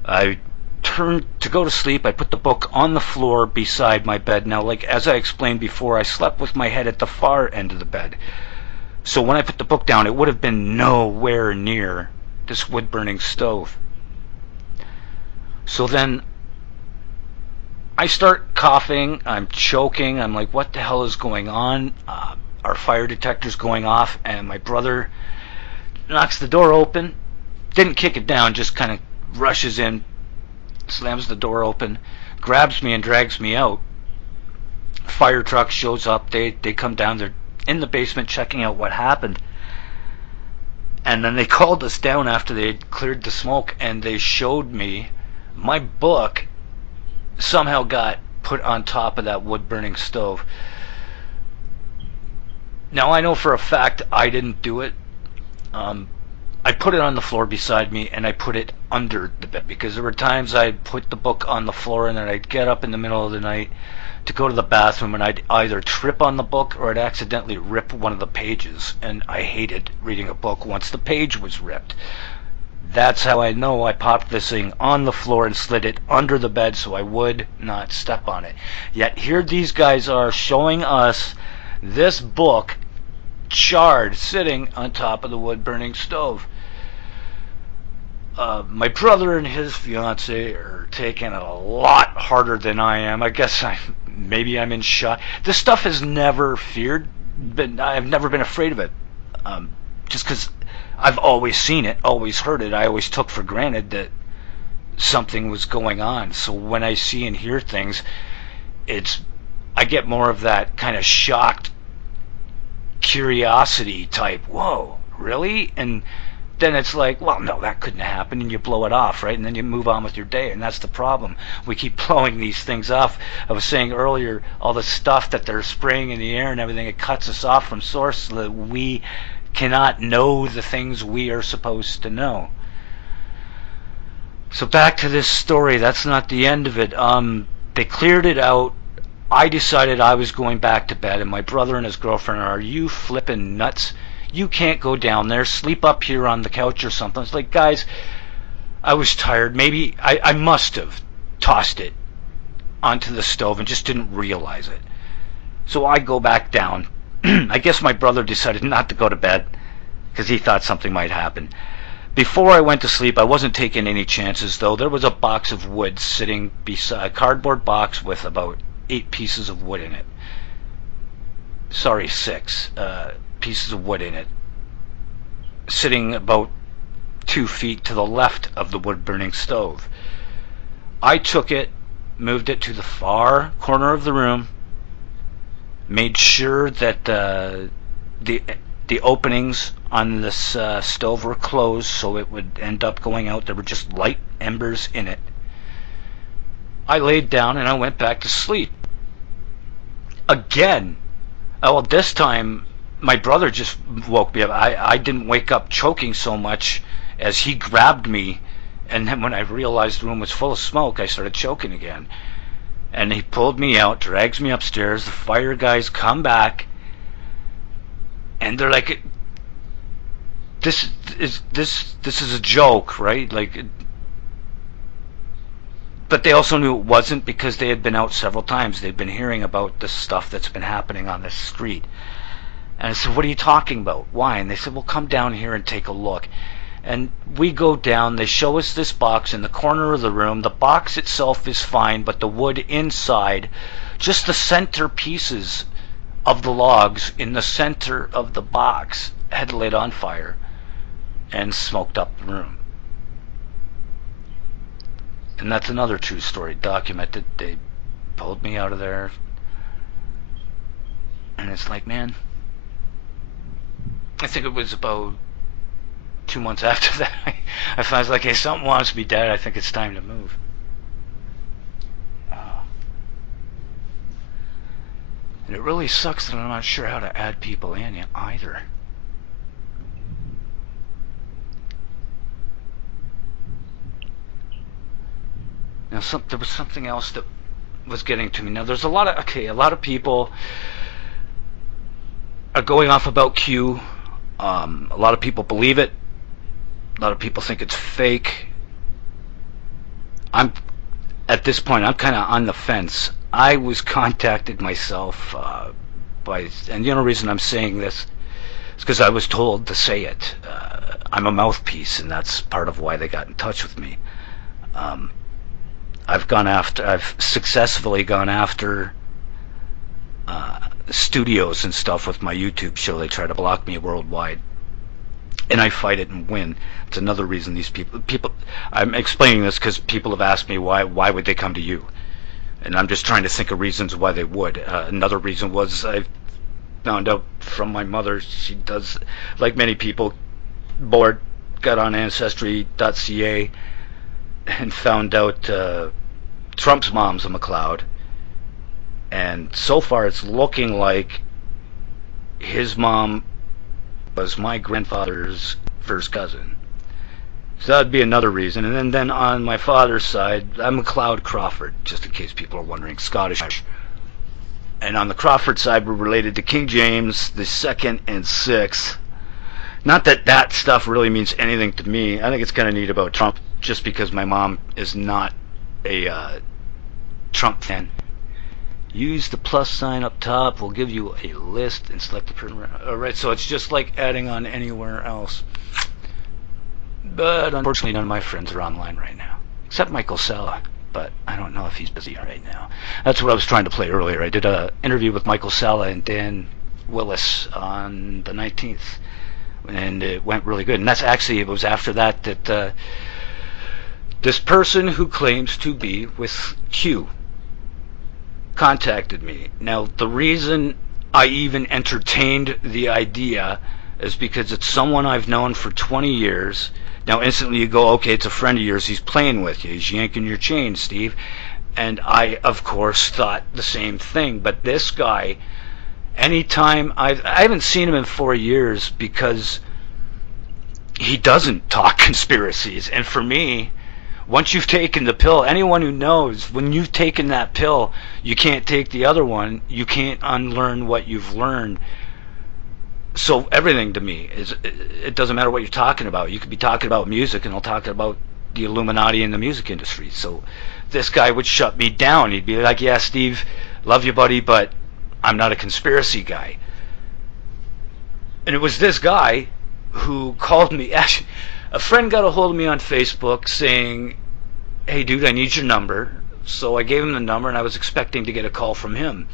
I turned to go to sleep. I put the book on the floor beside my bed. Now, like as I explained before, I slept with my head at the far end of the bed. So when I put the book down, it would have been nowhere near this wood-burning stove. So then I start coughing. I'm choking. I'm like, what the hell is going on? our fire detector's going off, and my brother knocks the door open, didn't kick it down, just kind of rushes in, slams the door open, grabs me and drags me out. Fire truck shows up, they come down, they're in the basement checking out what happened. And then they called us down after they had cleared the smoke, and they showed me my book somehow got put on top of that wood-burning stove. Now, I know for a fact I didn't do it. I put it on the floor beside me, and I put it under the bed, because there were times I'd put the book on the floor, and then I'd get up in the middle of the night to go to the bathroom, and I'd either trip on the book or I'd accidentally rip one of the pages, and I hated reading a book once the page was ripped. That's how I know I popped this thing on the floor and slid it under the bed so I would not step on it. Yet here these guys are showing us this book charred, sitting on top of the wood-burning stove. My brother and his fiance are taking it a lot harder than I am. I guess maybe I'm in shock. This stuff has never I've never been afraid of it. Just because I've always seen it, always heard it. I always took for granted that something was going on. So when I see and hear things, I get more of that kind of shocked curiosity type. Whoa, really? And then it's like, well, no, that couldn't have happened, and you blow it off, right? And then you move on with your day, and that's the problem. We keep blowing these things off. I was saying earlier, all the stuff that they're spraying in the air and everything, it cuts us off from source so that we cannot know the things we are supposed to know. So back to this story. That's not the end of it. They cleared it out. I decided I was going back to bed, and my brother and his girlfriend are you flipping nuts? You can't go down there. Sleep up here on the couch or something. It's like, guys, I was tired. Maybe I must have tossed it onto the stove and just didn't realize it. So I go back down. I guess my brother decided not to go to bed because he thought something might happen. Before I went to sleep, I wasn't taking any chances, though. There was a box of wood sitting beside a cardboard box with about 8 pieces of wood in it. Sorry, 6 pieces of wood in it, sitting about 2 feet to the left of the wood-burning stove. I took it, moved it to the far corner of the room, made sure that the openings on this stove were closed so it would end up going out. There were just light embers in it. I laid down and I went back to sleep. Again, well, this time my brother just woke me up. I didn't wake up choking so much as he grabbed me, and then when I realized the room was full of smoke, I started choking again. And he pulled me out, drags me upstairs. The fire guys come back, and they're like, "This is a joke, right?" Like, but they also knew it wasn't, because they had been out several times. They'd been hearing about the stuff that's been happening on this street. And I said, "What are you talking about? Why?" And they said, "Well, come down here and take a look." And we go down. They show us this box in the corner of the room. The box itself is fine, but the wood inside, just the center pieces of the logs in the center of the box, had lit on fire and smoked up the room. And that's another true story, documented. They pulled me out of there. And it's like, man, I think it was about 2 months after that, I was like, hey, something wants me dead. I think it's time to move. And it really sucks that I'm not sure how to add people in either. Now, there was something else that was getting to me. Now, there's a lot of people are going off about Q. A lot of people believe it. A lot of people think it's fake. At this point, I'm kind of on the fence. I was contacted myself and the only reason I'm saying this is because I was told to say it. I'm a mouthpiece, and that's part of why they got in touch with me. I've successfully gone after studios and stuff with my YouTube show. They try to block me worldwide, and I fight it and win. It's another reason these people. I'm explaining this because people have asked me why would they come to you, and I'm just trying to think of reasons why they would. Another reason was I found out from my mother. She does, like many people, got on Ancestry.ca and found out Trump's mom's a McLeod. And so far it's looking like his mom was my grandfather's first cousin. So that would be another reason. And then on my father's side, I'm McLeod Crawford, just in case people are wondering, Scottish. And on the Crawford side, we're related to King James the Second and Sixth. Not that that stuff really means anything to me. I think it's kind of neat about Trump, just because my mom is not a Trump fan. Use the plus sign up top. We'll give you a list and select the person. Alright, so it's just like adding on anywhere else. But unfortunately, none of my friends are online right now. Except Michael Sala. But I don't know if he's busy right now. That's what I was trying to play earlier. I did an interview with Michael Sala and Dan Willis on the 19th. And it went really good. And that's actually, it was after that this person who claims to be with Q contacted me. Now, the reason I even entertained the idea is because it's someone I've known for 20 years. Now, instantly you go, okay, it's a friend of yours. He's playing with you. He's yanking your chain, Steve. And I, of course, thought the same thing. But this guy, anytime I haven't seen him in 4 years because he doesn't talk conspiracies. And for me, once you've taken the pill, anyone who knows, when you've taken that pill, you can't take the other one. You can't unlearn what you've learned. So everything to me is, it doesn't matter what you're talking about. You could be talking about music, and I'll talk about the Illuminati in the music industry. So this guy would shut me down. He'd be like, yeah, Steve, love you, buddy, but I'm not a conspiracy guy. And it was this guy who called me. Actually, a friend got a hold of me on Facebook saying, hey, dude, I need your number. So I gave him the number, and I was expecting to get a call from him.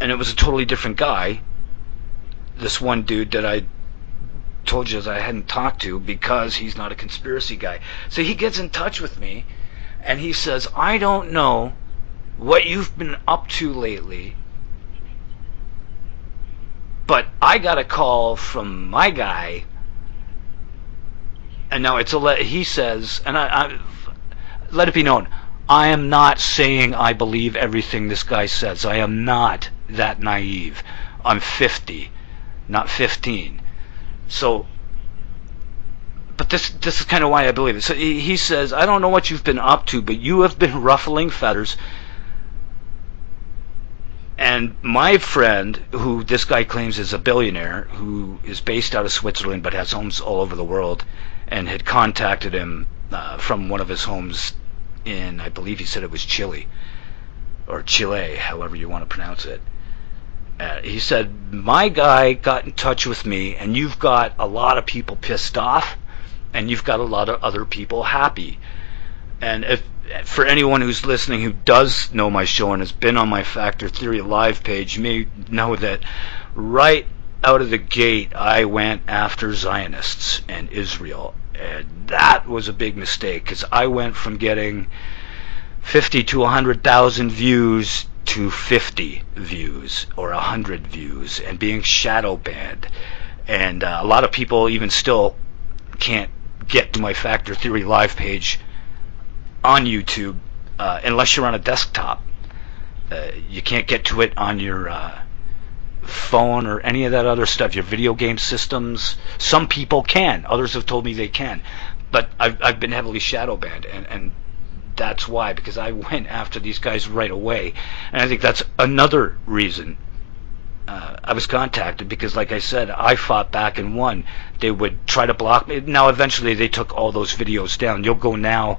And it was a totally different guy. This one dude that I told you I hadn't talked to because he's not a conspiracy guy. So he gets in touch with me, and he says, I don't know what you've been up to lately, but I got a call from my guy. And now he says, and I let it be known, I am not saying I believe everything this guy says. I am not that naive. I'm 50, not 15. So, but this is kind of why I believe it. So he says, I don't know what you've been up to, but you have been ruffling feathers. And my friend, who this guy claims is a billionaire, who is based out of Switzerland but has homes all over the world, and had contacted him from one of his homes in, I believe he said it was Chile, or Chile, however you want to pronounce it. He said, my guy got in touch with me, and you've got a lot of people pissed off, and you've got a lot of other people happy. And if for anyone who's listening who does know my show and has been on my Factor Theory Live page, you may know that right out of the gate I went after Zionists and Israel. And that was a big mistake, because I went from getting 50 to 100,000 views to 50 views or 100 views and being shadow banned. And a lot of people even still can't get to my Factor Theory Live page on YouTube unless you're on a desktop. You can't get to it on your phone or any of that other stuff, your video game systems. Some people can. Others have told me they can. But I've been heavily shadow banned, and that's why, because I went after these guys right away. And I think that's another reason I was contacted, because like I said, I fought back and won. They would try to block me. Now eventually they took all those videos down. You'll go now,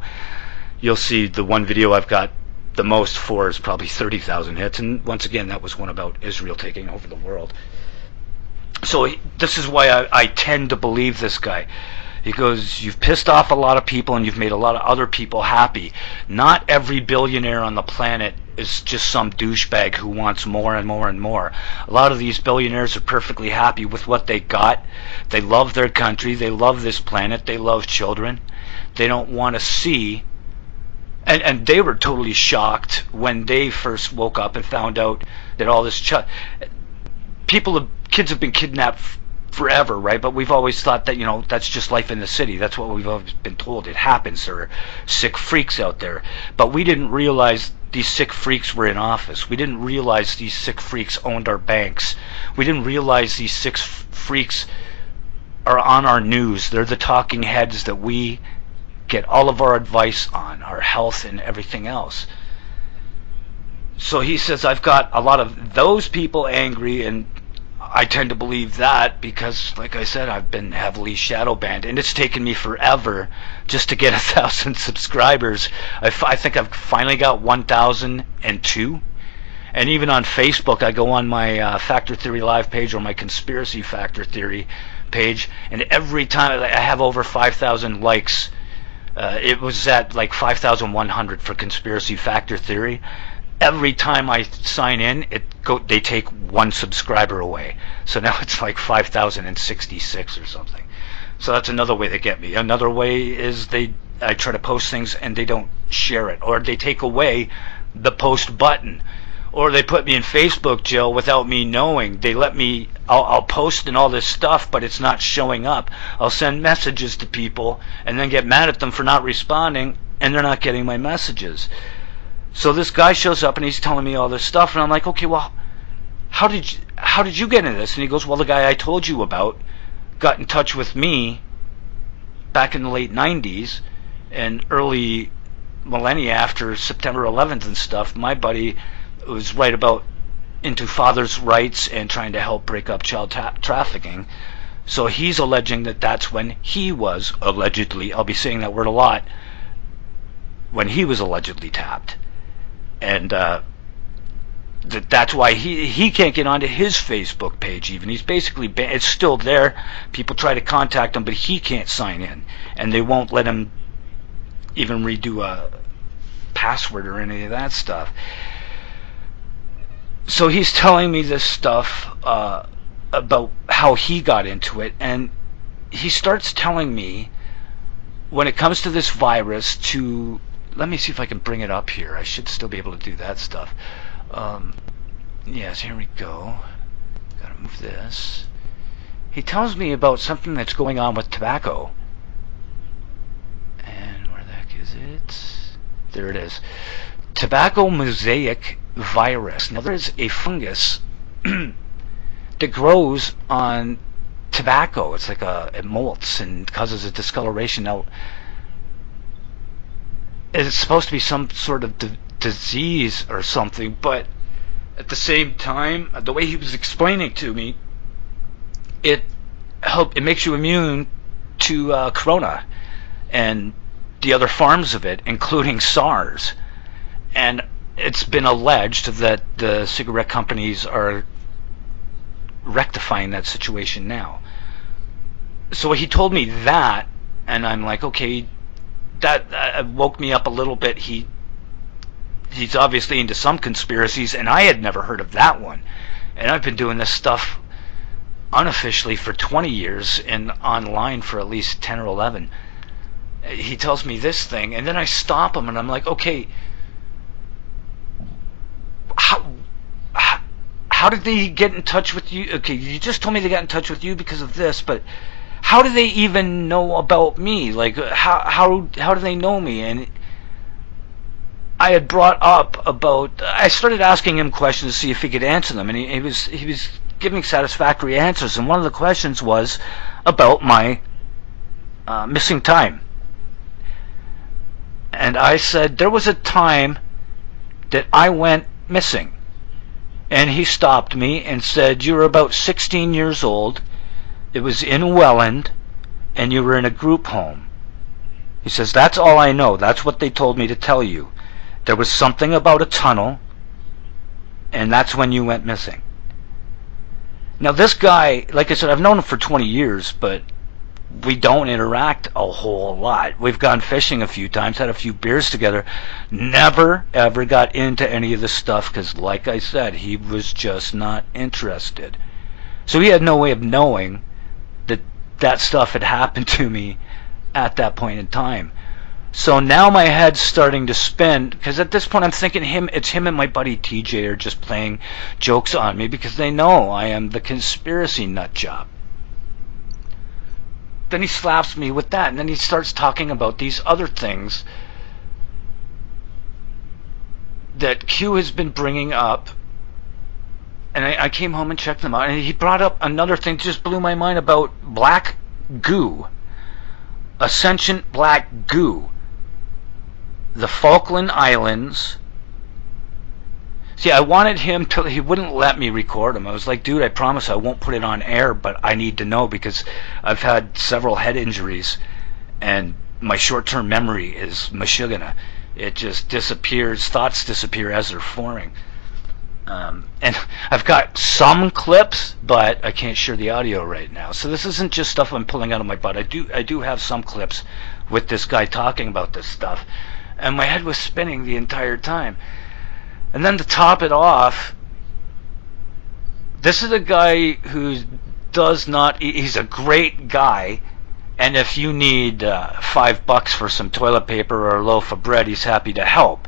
you'll see the one video I've got the most for is probably 30,000 hits, and once again that was one about Israel taking over the world. So this is why I tend to believe this guy. He goes, you've pissed off a lot of people and you've made a lot of other people happy. Not every billionaire on the planet is just some douchebag who wants more and more and more. A lot of these billionaires are perfectly happy with what they got. They love their country. They love this planet. They love children. They don't want to see. And they were totally shocked when they first woke up and found out that all this kids have been kidnapped forever, right? But we've always thought that, that's just life in the city. That's what we've always been told. It happens. There are sick freaks out there. But we didn't realize these sick freaks were in office. We didn't realize these sick freaks owned our banks. We didn't realize these sick freaks are on our news. They're the talking heads that we get all of our advice on, our health and everything else. So he says, I've got a lot of those people angry, and I tend to believe that because, like I said, I've been heavily shadow banned, and it's taken me forever just to get 1,000 subscribers. I think I've finally got 1,002. And even on Facebook, I go on my Factor Theory Live page or my Conspiracy Factor Theory page, and every time I have over 5,000 likes. It was at like 5,100 for Conspiracy Factor Theory. Every time I sign in, they take one subscriber away. So now it's like 5,066 or something. So that's another way they get me. Another way is I try to post things and they don't share it, or they take away the post button, or they put me in Facebook jail without me knowing. They let me. I'll post and all this stuff, but it's not showing up. I'll send messages to people and then get mad at them for not responding, and they're not getting my messages. So this guy shows up and he's telling me all this stuff, and I'm like, okay, well, how did you get into this? And he goes, well, the guy I told you about got in touch with me back in the late 90s and early millennia after September 11th and stuff. My buddy was right about into fathers' rights and trying to help break up child trafficking. So he's alleging that that's when he was allegedly, I'll be saying that word a lot, when he was allegedly tapped. And that's why he can't get onto his Facebook page even. He's basically it's still there. People try to contact him, but he can't sign in, and they won't let him even redo a password or any of that stuff. So he's telling me this stuff about how he got into it, and he starts telling me when it comes to this virus to, let me see if I can bring it up here. I should still be able to do that stuff. Yes, here we go. Gotta move this. He tells me about something that's going on with tobacco. And where the heck is it? There it is. Tobacco mosaic virus. Now there's a fungus that grows on tobacco. It's like it molts and causes a discoloration. Now it's supposed to be some sort of disease or something, but at the same time, the way he was explaining to me, it makes you immune to corona and the other forms of it, including SARS. And it's been alleged that the cigarette companies are rectifying that situation now. So he told me that, and I'm like, okay, that woke me up a little bit. He's obviously into some conspiracies, and I had never heard of that one. And I've been doing this stuff unofficially for 20 years and online for at least 10 or 11. He tells me this thing, and then I stop him, and I'm like, okay, how did they get in touch with you? Okay, you just told me they got in touch with you because of this, but how do they even know about me? Like, how do they know me? And I had brought up about, I started asking him questions to see if he could answer them, and he was giving satisfactory answers. And one of the questions was about my missing time. And I said there was a time that I went missing. And he stopped me and said, you were about 16 years old. It was in Welland, and you were in a group home. He says, that's all I know. That's what they told me to tell you. There was something about a tunnel, and that's when you went missing. Now this guy, like I said, I've known him for 20 years, but we don't interact a whole lot. We've gone fishing a few times, had a few beers together, never ever got into any of this stuff because, like I said, he was just not interested. So he had no way of knowing that that stuff had happened to me at that point in time. So now my head's starting to spin because at this point I'm thinking it's him and my buddy TJ are just playing jokes on me because they know I am the conspiracy nut job. Then he slaps me with that, and then he starts talking about these other things that Q has been bringing up. And I came home and checked them out, and he brought up another thing that just blew my mind about black goo. Ascension black goo. The Falkland Islands. See, I wanted him to, he wouldn't let me record him. I was like, dude, I promise I won't put it on air, but I need to know because I've had several head injuries, and my short-term memory is mashugana. It just disappears, thoughts disappear as they're forming. And I've got some clips, but I can't share the audio right now. So this isn't just stuff I'm pulling out of my butt. I do have some clips with this guy talking about this stuff, and my head was spinning the entire time. And then to top it off, this is a guy who does not, he's a great guy, and if you need $5 for some toilet paper or a loaf of bread, he's happy to help.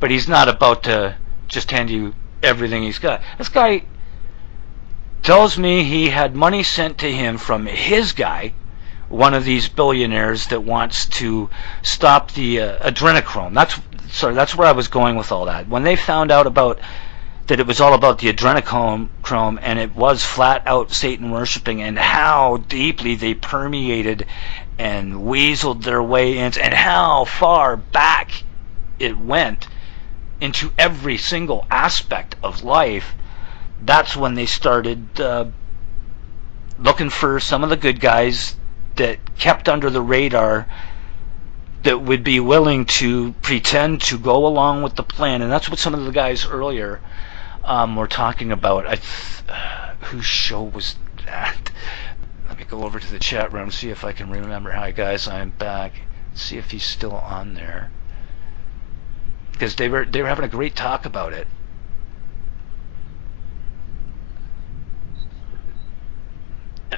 But he's not about to just hand you everything he's got. This guy tells me he had money sent to him from his guy, one of these billionaires that wants to stop the adrenochrome. That's where I was going with all that. When they found out about that it was all about the adrenochrome and it was flat out Satan worshiping, and how deeply they permeated and weaseled their way in, and how far back it went into every single aspect of life, that's when they started looking for some of the good guys that kept under the radar that would be willing to pretend to go along with the plan. And that's what some of the guys earlier were talking about. Whose show was that? Let me go over to the chat room, see if I can remember. Hi guys, I'm back. See if he's still on there, because they were having a great talk about it.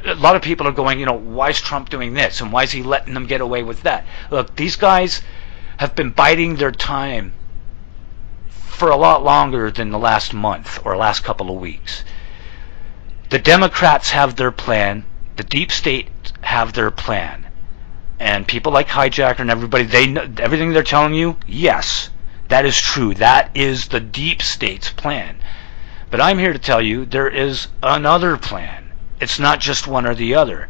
A lot of people are going, why is Trump doing this, and why is he letting them get away with that? Look, these guys have been biding their time for a lot longer than the last month or last couple of weeks. The Democrats have their plan. The deep state have their plan. And people like Hijacker and everybody, they know everything they're telling you. Yes, that is true. That is the deep state's plan. But I'm here to tell you there is another plan. It's not just one or the other.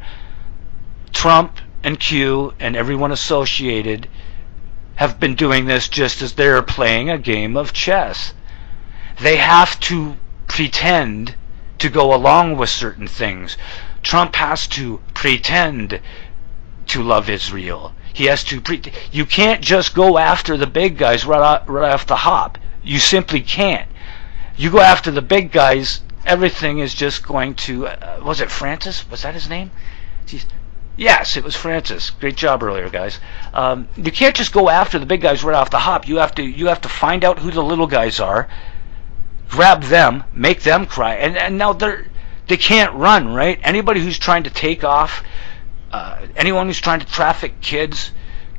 Trump and Q and everyone associated have been doing this just as they're playing a game of chess. They have to pretend to go along with certain things. Trump has to pretend to love Israel. He has to you can't just go after the big guys right off the hop. You simply can't. You go after the big guys, everything is just going to was it Francis? Was that his name? Jeez. Yes, it was Francis. Great job earlier, guys. You can't just go after the big guys right off the hop. You have to find out who the little guys are, grab them, make them cry, and now they can't run, right? Anybody who's trying to take off, anyone who's trying to traffic kids,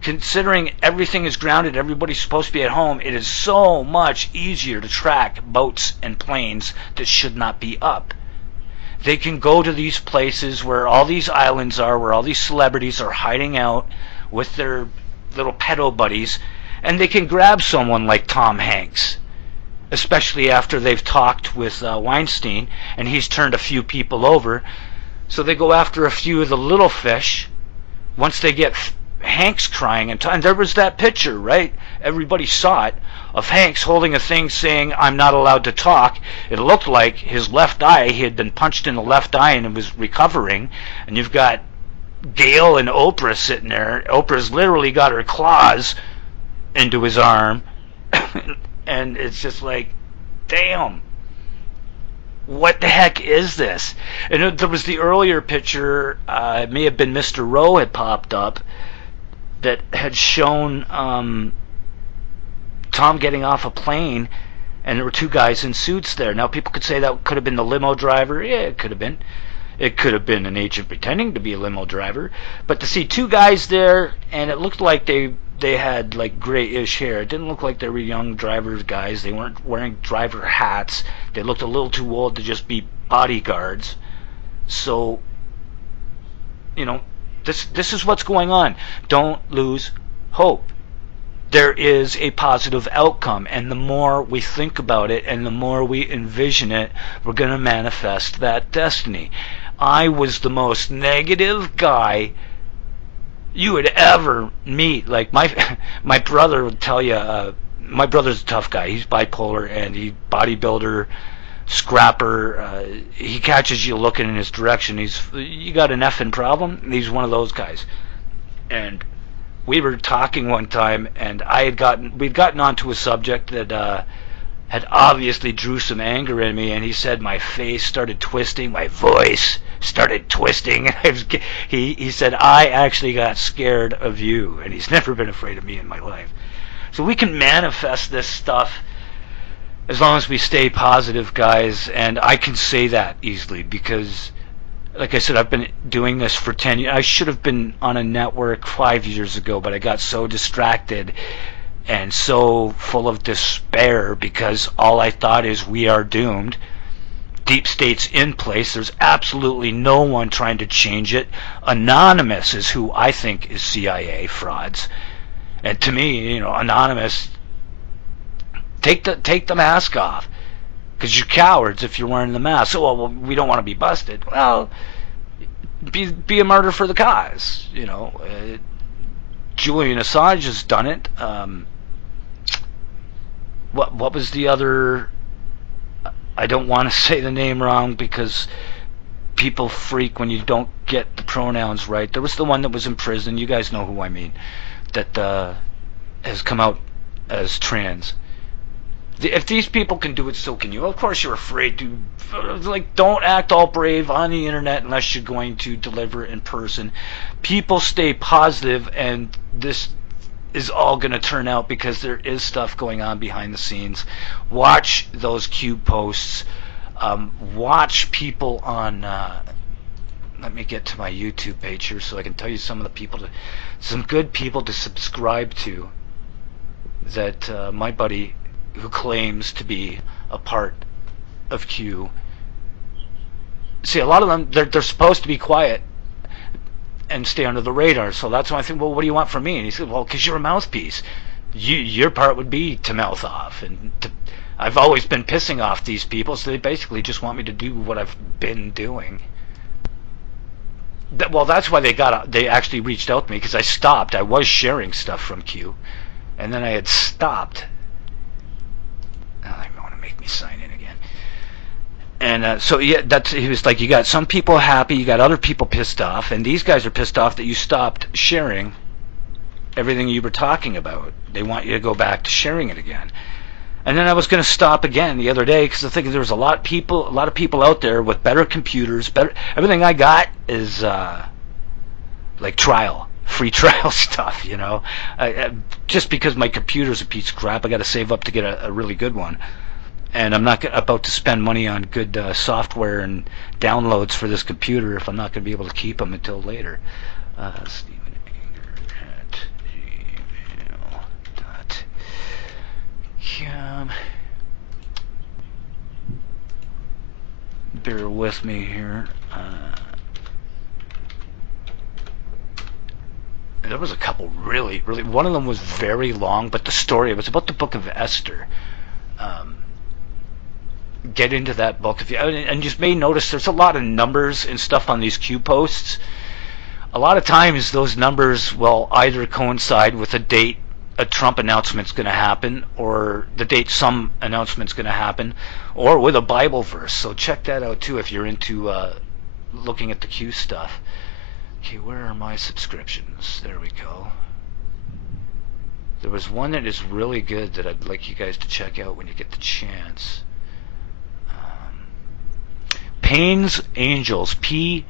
considering everything is grounded, everybody's supposed to be at home, it is so much easier to track boats and planes that should not be up. They can go to these places where all these islands are, where all these celebrities are hiding out with their little pedo buddies, and they can grab someone like Tom Hanks, especially after they've talked with Weinstein, and he's turned a few people over. So they go after a few of the little fish. Once they get Hanks crying, and there was that picture, right? Everybody saw it, of Hanks holding a thing saying, "I'm not allowed to talk." It looked like his left eye, he had been punched in the left eye and it was recovering. And you've got Gail and Oprah sitting there. Oprah's literally got her claws into his arm. And it's just like, damn. what the heck is this? And there was the earlier picture, it may have been Mr. Rowe had popped up, that had shown Tom getting off a plane, and there were two guys in suits there. Now, people could say that could have been the limo driver. Yeah, it could have been. It could have been an agent pretending to be a limo driver. But to see two guys there, and it looked like they had like grayish hair. It didn't look like they were young drivers guys. They weren't wearing driver hats. They looked a little too old to just be bodyguards. So, this is what's going on. Don't lose hope. There is a positive outcome, and the more we think about it and the more we envision it, we're going to manifest that destiny. I was the most negative guy you would ever meet. Like my brother would tell you, my brother's a tough guy. He's bipolar, and he bodybuilder, scrapper. He catches you looking in his direction. You got an effing problem? And he's one of those guys. And we were talking one time, and we'd gotten onto a subject that had obviously drew some anger in me, and he said my face started twisting, my voice started twisting. He said, I actually got scared of you, and he's never been afraid of me in my life. So we can manifest this stuff as long as we stay positive, guys, and I can say that easily because, like I said, I've been doing this for 10 years. I should have been on a network 5 years ago, but I got so distracted and so full of despair because all I thought is we are doomed. Deep state's in place. There's absolutely no one trying to change it. Anonymous is who I think is CIA frauds. And to me, Anonymous, take the mask off. Because you're cowards if you're wearing the mask. So, well, we don't want to be busted. Well, be a martyr for the cause. Julian Assange has done it. What was the other? I don't want to say the name wrong because people freak when you don't get the pronouns right. There was the one that was in prison. You guys know who I mean. That has come out as trans. If these people can do it, so can you. Of course you're afraid to, don't act all brave on the internet unless you're going to deliver in person. People stay positive, and this is all going to turn out because there is stuff going on behind the scenes. Watch those Q posts. Watch people on, let me get to my YouTube page here so I can tell you some good people to subscribe to that my buddy who claims to be a part of Q. See, a lot of them, they're supposed to be quiet and stay under the radar. So that's why I think, well, what do you want from me? And he said, well, because you're a mouthpiece. Your part would be to mouth off. And I've always been pissing off these people, so they basically just want me to do what I've been doing. Well, that's why they actually reached out to me, because I stopped. I was sharing stuff from Q, and then I had stopped. They want to make me sign in again. And so yeah, he was like, you got some people happy, you got other people pissed off, and these guys are pissed off that you stopped sharing everything you were talking about. They want you to go back to sharing it again. And then I was going to stop again the other day because I think there was a lot of people out there with better computers, everything I got is like free trial stuff, just because my computer's a piece of crap, I got to save up to get a really good one. And I'm not about to spend money on good software and downloads for this computer if I'm not going to be able to keep them until later. StephenAnger@gmail.com. Bear with me here. There was a couple really, one of them was very long, but the story, it was about the book of Esther. Get into that book and you may notice there's a lot of numbers and stuff on these Q posts. A lot of times those numbers will either coincide with a date a Trump announcement's going to happen, or the date some announcement's going to happen, or with a Bible verse. So check that out too if you're into looking at the Q stuff. Okay, where are my subscriptions? There we go. There was one that is really good that I'd like you guys to check out when you get the chance. Pain's Angels, Pains,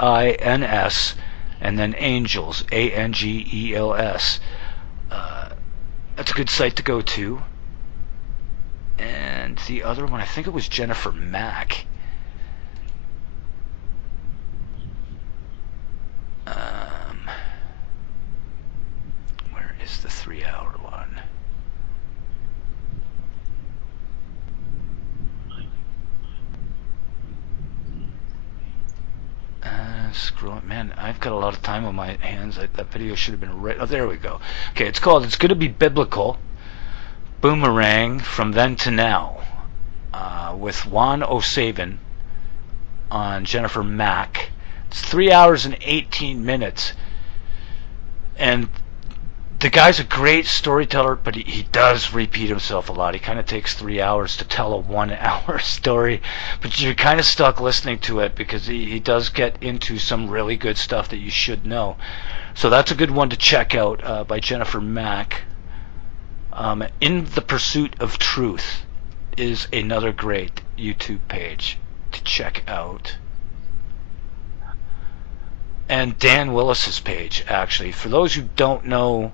and then Angels, Angels. That's a good site to go to. And the other one, I think it was Jennifer Mack. Where is the 3-hour one? Screw it, man. I've got a lot of time on my hands. That video should have been right. Oh, there we go. Okay, it's called It's Gonna Be Biblical Boomerang from Then to Now, with Juan O'Savin on Jennifer Mack. It's 3 hours and 18 minutes. And the guy's a great storyteller, but he does repeat himself a lot. He kind of takes 3 hours to tell a 1 hour story, but you're kind of stuck listening to it because he does get into some really good stuff that you should know. So that's a good one to check out, by Jennifer Mack. In the Pursuit of Truth is another great YouTube page to check out. And Dan Willis's page, actually. For those who don't know,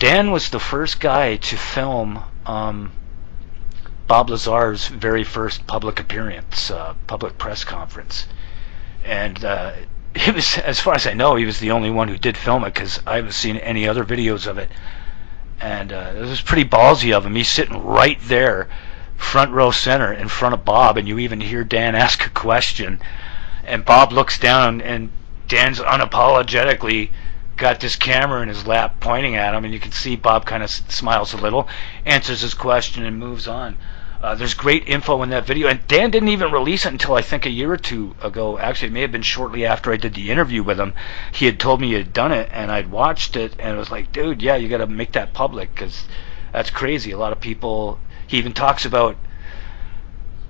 Dan was the first guy to film Bob Lazar's very first public appearance, public press conference. And it was, as far as I know, he was the only one who did film it, because I haven't seen any other videos of it. And it was pretty ballsy of him. He's sitting right there, front row center, in front of Bob, and you even hear Dan ask a question. And Bob looks down, and Dan's unapologetically got this camera in his lap pointing at him, and you can see Bob kind of smiles a little, answers his question, and moves on. There's great info in that video, and Dan didn't even release it until I think a year or two ago. Actually, it may have been shortly after I did the interview with him. He had told me he had done it, and I'd watched it, and it was like, dude, yeah, you got to make that public, because that's crazy. A lot of people, he even talks about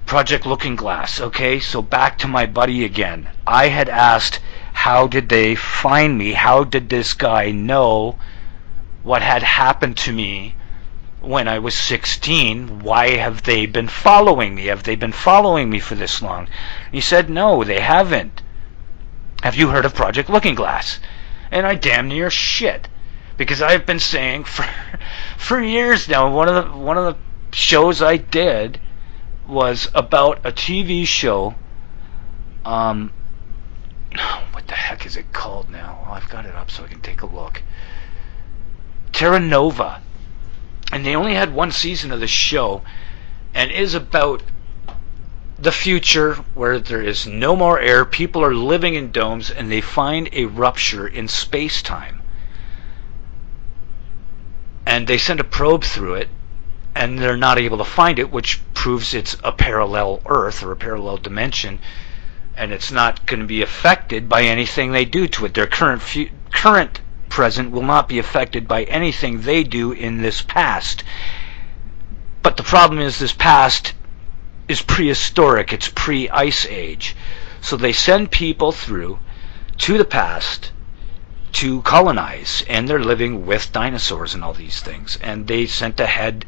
Project Looking Glass. Okay, so back to my buddy again. I had asked, how did they find me? How did this guy know what had happened to me when I was 16? Why have they been following me? Have they been following me for this long? He said, no, they haven't. Have you heard of Project Looking Glass? And I damn near shit, because I've been saying for years now, one of the shows I did was about a TV show. What the heck is it called now? Well, I've got it up so I can take a look. Terra Nova. And they only had one season of the show, and is about the future where there is no more air, people are living in domes, and they find a rupture in space-time. And they send a probe through it, and they're not able to find it, which proves it's a parallel Earth or a parallel dimension, and it's not going to be affected by anything they do to it. Their current present will not be affected by anything they do in this past. But the problem is, this past is prehistoric. It's pre-Ice Age. So they send people through to the past to colonize, and they're living with dinosaurs and all these things. And they sent ahead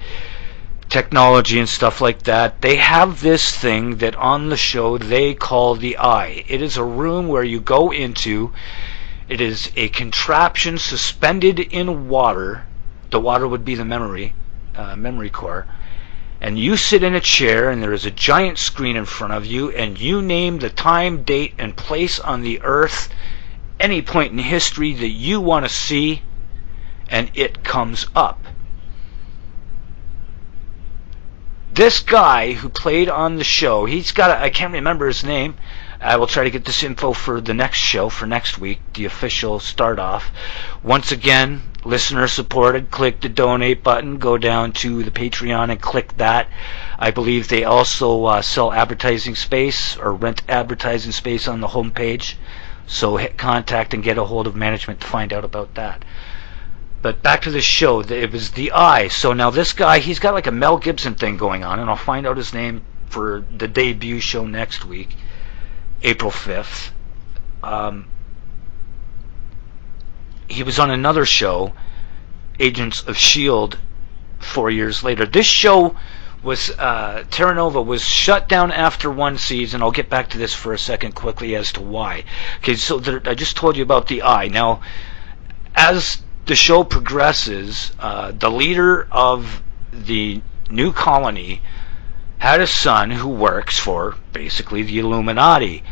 technology and stuff like that. They have this thing that on the show they call the Eye. It is a room where you go into. It is a contraption suspended in water. The water would be the memory core. And you sit in a chair, and there is a giant screen in front of you, and you name the time, date, and place on the Earth, any point in history that you want to see, and it comes up. This guy who played on the show, I can't remember his name. I will try to get this info for the next show, for next week, the official start-off. Once again, listener-supported. Click the donate button. Go down to the Patreon and click that. I believe they also sell advertising space or rent advertising space on the homepage. So hit contact and get a hold of management to find out about that. But back to the show. It was the Eye. So now this guy, he's got like a Mel Gibson thing going on, and I'll find out his name for the debut show next week, April 5th. He was on another show, Agents of S.H.I.E.L.D., 4 years later. This show was Terra Nova was shut down after one season. I'll get back to this for a second quickly as to why. Okay, so I just told you about the eye. Now, as the show progresses, the leader of the new colony had a son who works for basically the Illuminati,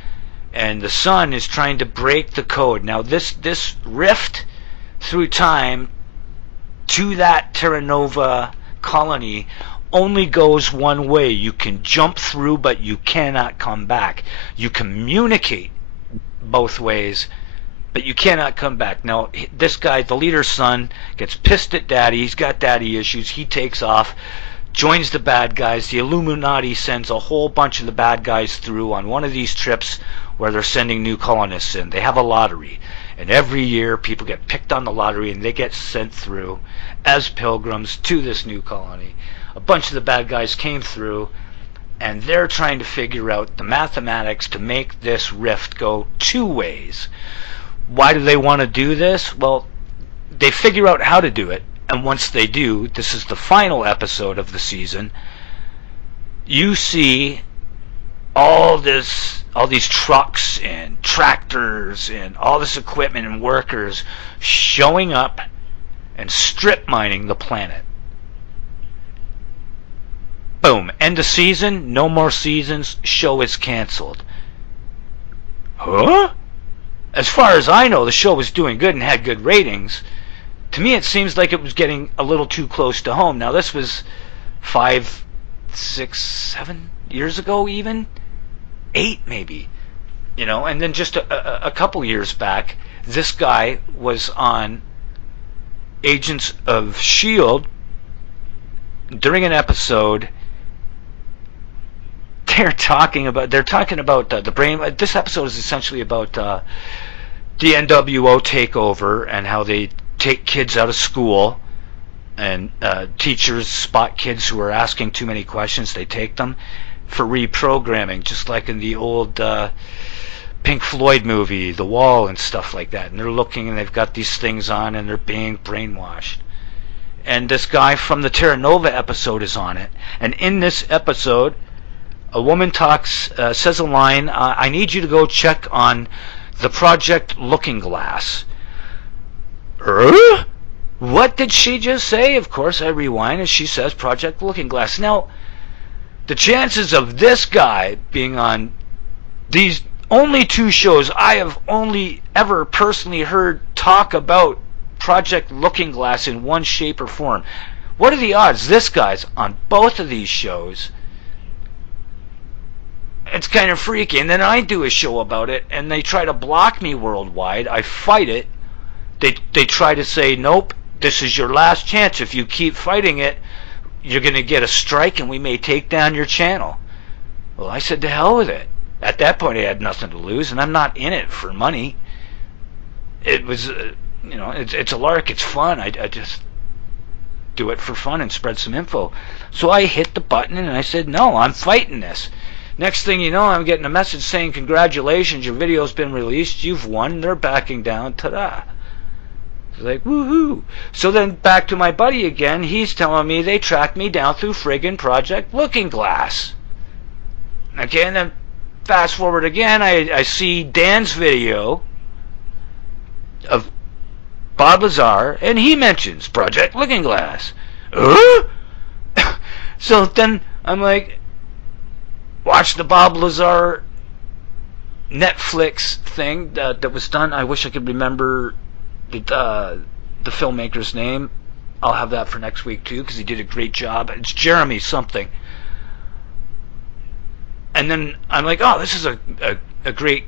and the son is trying to break the code. Now, this rift through time to that Terra Nova colony only goes one way. You can jump through, but you cannot come back. You communicate both ways, but you cannot come back. Now, this guy, the leader's son, gets pissed at daddy. He's got daddy issues. He takes off, joins the bad guys. The Illuminati sends a whole bunch of the bad guys through on one of these trips where they're sending new colonists in. They have a lottery, and every year people get picked on the lottery and they get sent through as pilgrims to this new colony. A bunch of the bad guys came through, and they're trying to figure out the mathematics to make this rift go two ways. Why do they want to do this? Well, they figure out how to do it, and once they do, this is the final episode of the season, you see all these trucks and tractors and all this equipment and workers showing up and strip mining the planet. Boom. End of season. No more seasons. Show is canceled. Huh? As far as I know, the show was doing good and had good ratings. To me, it seems like it was getting a little too close to home. Now, this was 5, 6, 7 years ago, even 8 maybe. You know, and then just a couple years back, this guy was on Agents of S.H.I.E.L.D. during an episode. They're talking about the brain. This episode is essentially about the NWO takeover and how they take kids out of school, and teachers spot kids who are asking too many questions. They take them for reprogramming, just like in the old Pink Floyd movie, The Wall, and stuff like that. And they're looking, and they've got these things on, and they're being brainwashed. And this guy from the Terra Nova episode is on it. And in this episode, a woman says a line, I need you to go check on the Project Looking Glass. What did she just say? Of course, I rewind, and she says Project Looking Glass. Now, the chances of this guy being on these only 2 shows I have only ever personally heard talk about Project Looking Glass in one shape or form. What are the odds this guy's on both of these shows? It's kind of freaky. And then I do a show about it, and they try to block me worldwide. I fight it. They try to say, nope, this is your last chance. If you keep fighting it, you're going to get a strike, and we may take down your channel. Well, I said, to hell with it. At that point, I had nothing to lose, and I'm not in it for money. It was, it's a lark. It's fun. I just do it for fun and spread some info. So I hit the button, and I said, no, I'm fighting this. Next thing you know, I'm getting a message saying, congratulations, your video's been released, you've won, they're backing down, ta-da. It's like, woohoo. So then back to my buddy again, he's telling me they tracked me down through friggin' Project Looking Glass. Okay, and then fast forward again, I see Dan's video of Bob Lazar, and he mentions Project Looking Glass. So then I'm like, watch the Bob Lazar Netflix thing that was done. I wish I could remember the filmmaker's name. I'll have that for next week too, because he did a great job. It's Jeremy something. And then I'm like, oh, this is a great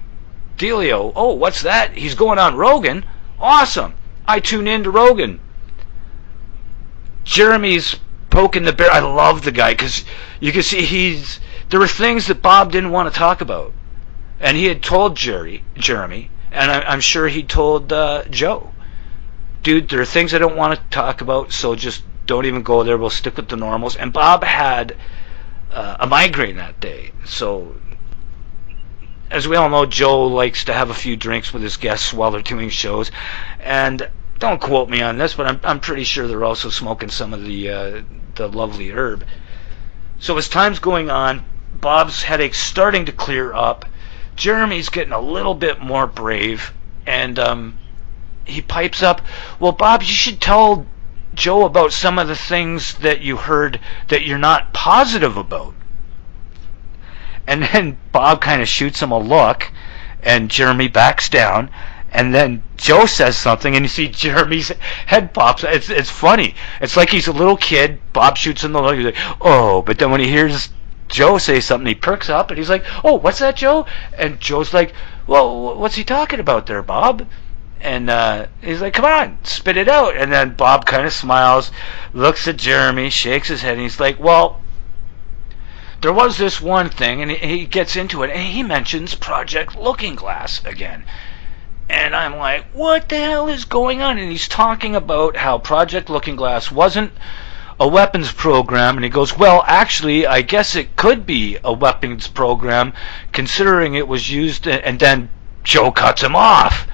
dealio. Oh, what's that? He's going on Rogan. Awesome. I tune into Rogan. Jeremy's poking the bear. I love the guy because you can see there were things that Bob didn't want to talk about. And he had told Jeremy, and I'm sure he told Joe, dude, there are things I don't want to talk about, so just don't even go there. We'll stick with the normals. And Bob had a migraine that day. So, as we all know, Joe likes to have a few drinks with his guests while they're doing shows. And don't quote me on this, but I'm pretty sure they're also smoking some of the lovely herb. So as time's going on, Bob's headache's starting to clear up. Jeremy's getting a little bit more brave, and he pipes up, well, Bob, you should tell Joe about some of the things that you heard that you're not positive about. And then Bob kind of shoots him a look, and Jeremy backs down, and then Joe says something, and you see Jeremy's head pops. It's funny. It's like he's a little kid. Bob shoots him the look. He's like, oh, but then when he hears Joe say something, he perks up, and he's like, oh, what's that, Joe? And Joe's like, well, what's he talking about there, Bob? And he's like, come on, spit it out. And then Bob kind of smiles, looks at Jeremy, shakes his head, and he's like, well, there was this one thing, and he gets into it, and he mentions Project Looking Glass again. And I'm like, what the hell is going on? And he's talking about how Project Looking Glass wasn't a weapons program, and he goes, well, actually, I guess it could be a weapons program, considering it was used, and then Joe cuts him off.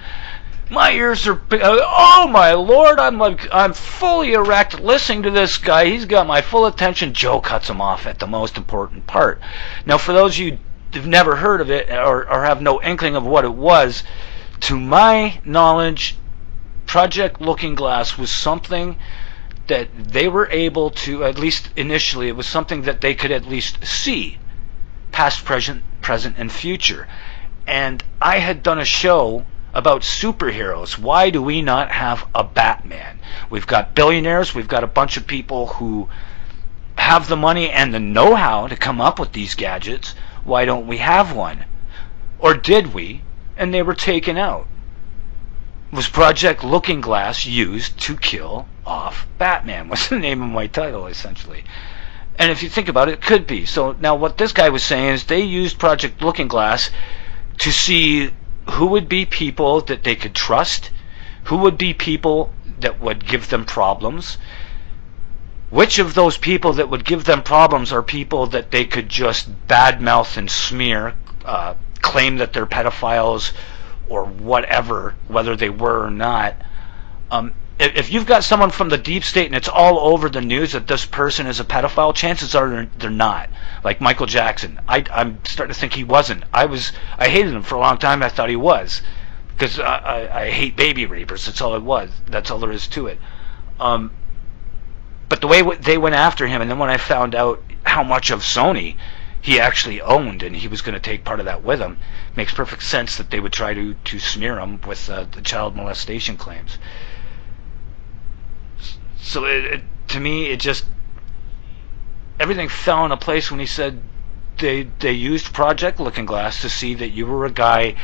My ears are, oh my lord, I'm fully erect listening to this guy. He's got my full attention. Joe cuts him off at the most important part. Now, for those of you who've never heard of it or have no inkling of what it was, to my knowledge, Project Looking Glass was something that they were able to, at least initially, it was something that they could at least see past, present, and future. And I had done a show about superheroes. Why do we not have a Batman? We've got billionaires, we've got a bunch of people who have the money and the know-how to come up with these gadgets. Why don't we have one? Or did we? And they were taken out. Was Project Looking Glass used to kill off Batman? Was the name of my title, essentially. And if you think about it, it could be. So now what this guy was saying is they used Project Looking Glass to see who would be people that they could trust, who would be people that would give them problems, which of those people that would give them problems are people that they could just badmouth and smear, claim that they're pedophiles or whatever, whether they were or not. If you've got someone from the deep state and it's all over the news that this person is a pedophile, chances are they're not. Like Michael Jackson, I'm starting to think he wasn't. I hated him for a long time. I thought he was, because I hate baby rapers. That's all it was. That's all there is to it. But the way they went after him, and then when I found out how much of Sony he actually owned, and he was going to take part of that with him, makes perfect sense that they would try to smear him with the child molestation claims. So to me, it just, everything fell into place when he said they used Project Looking Glass to see that you were a guy.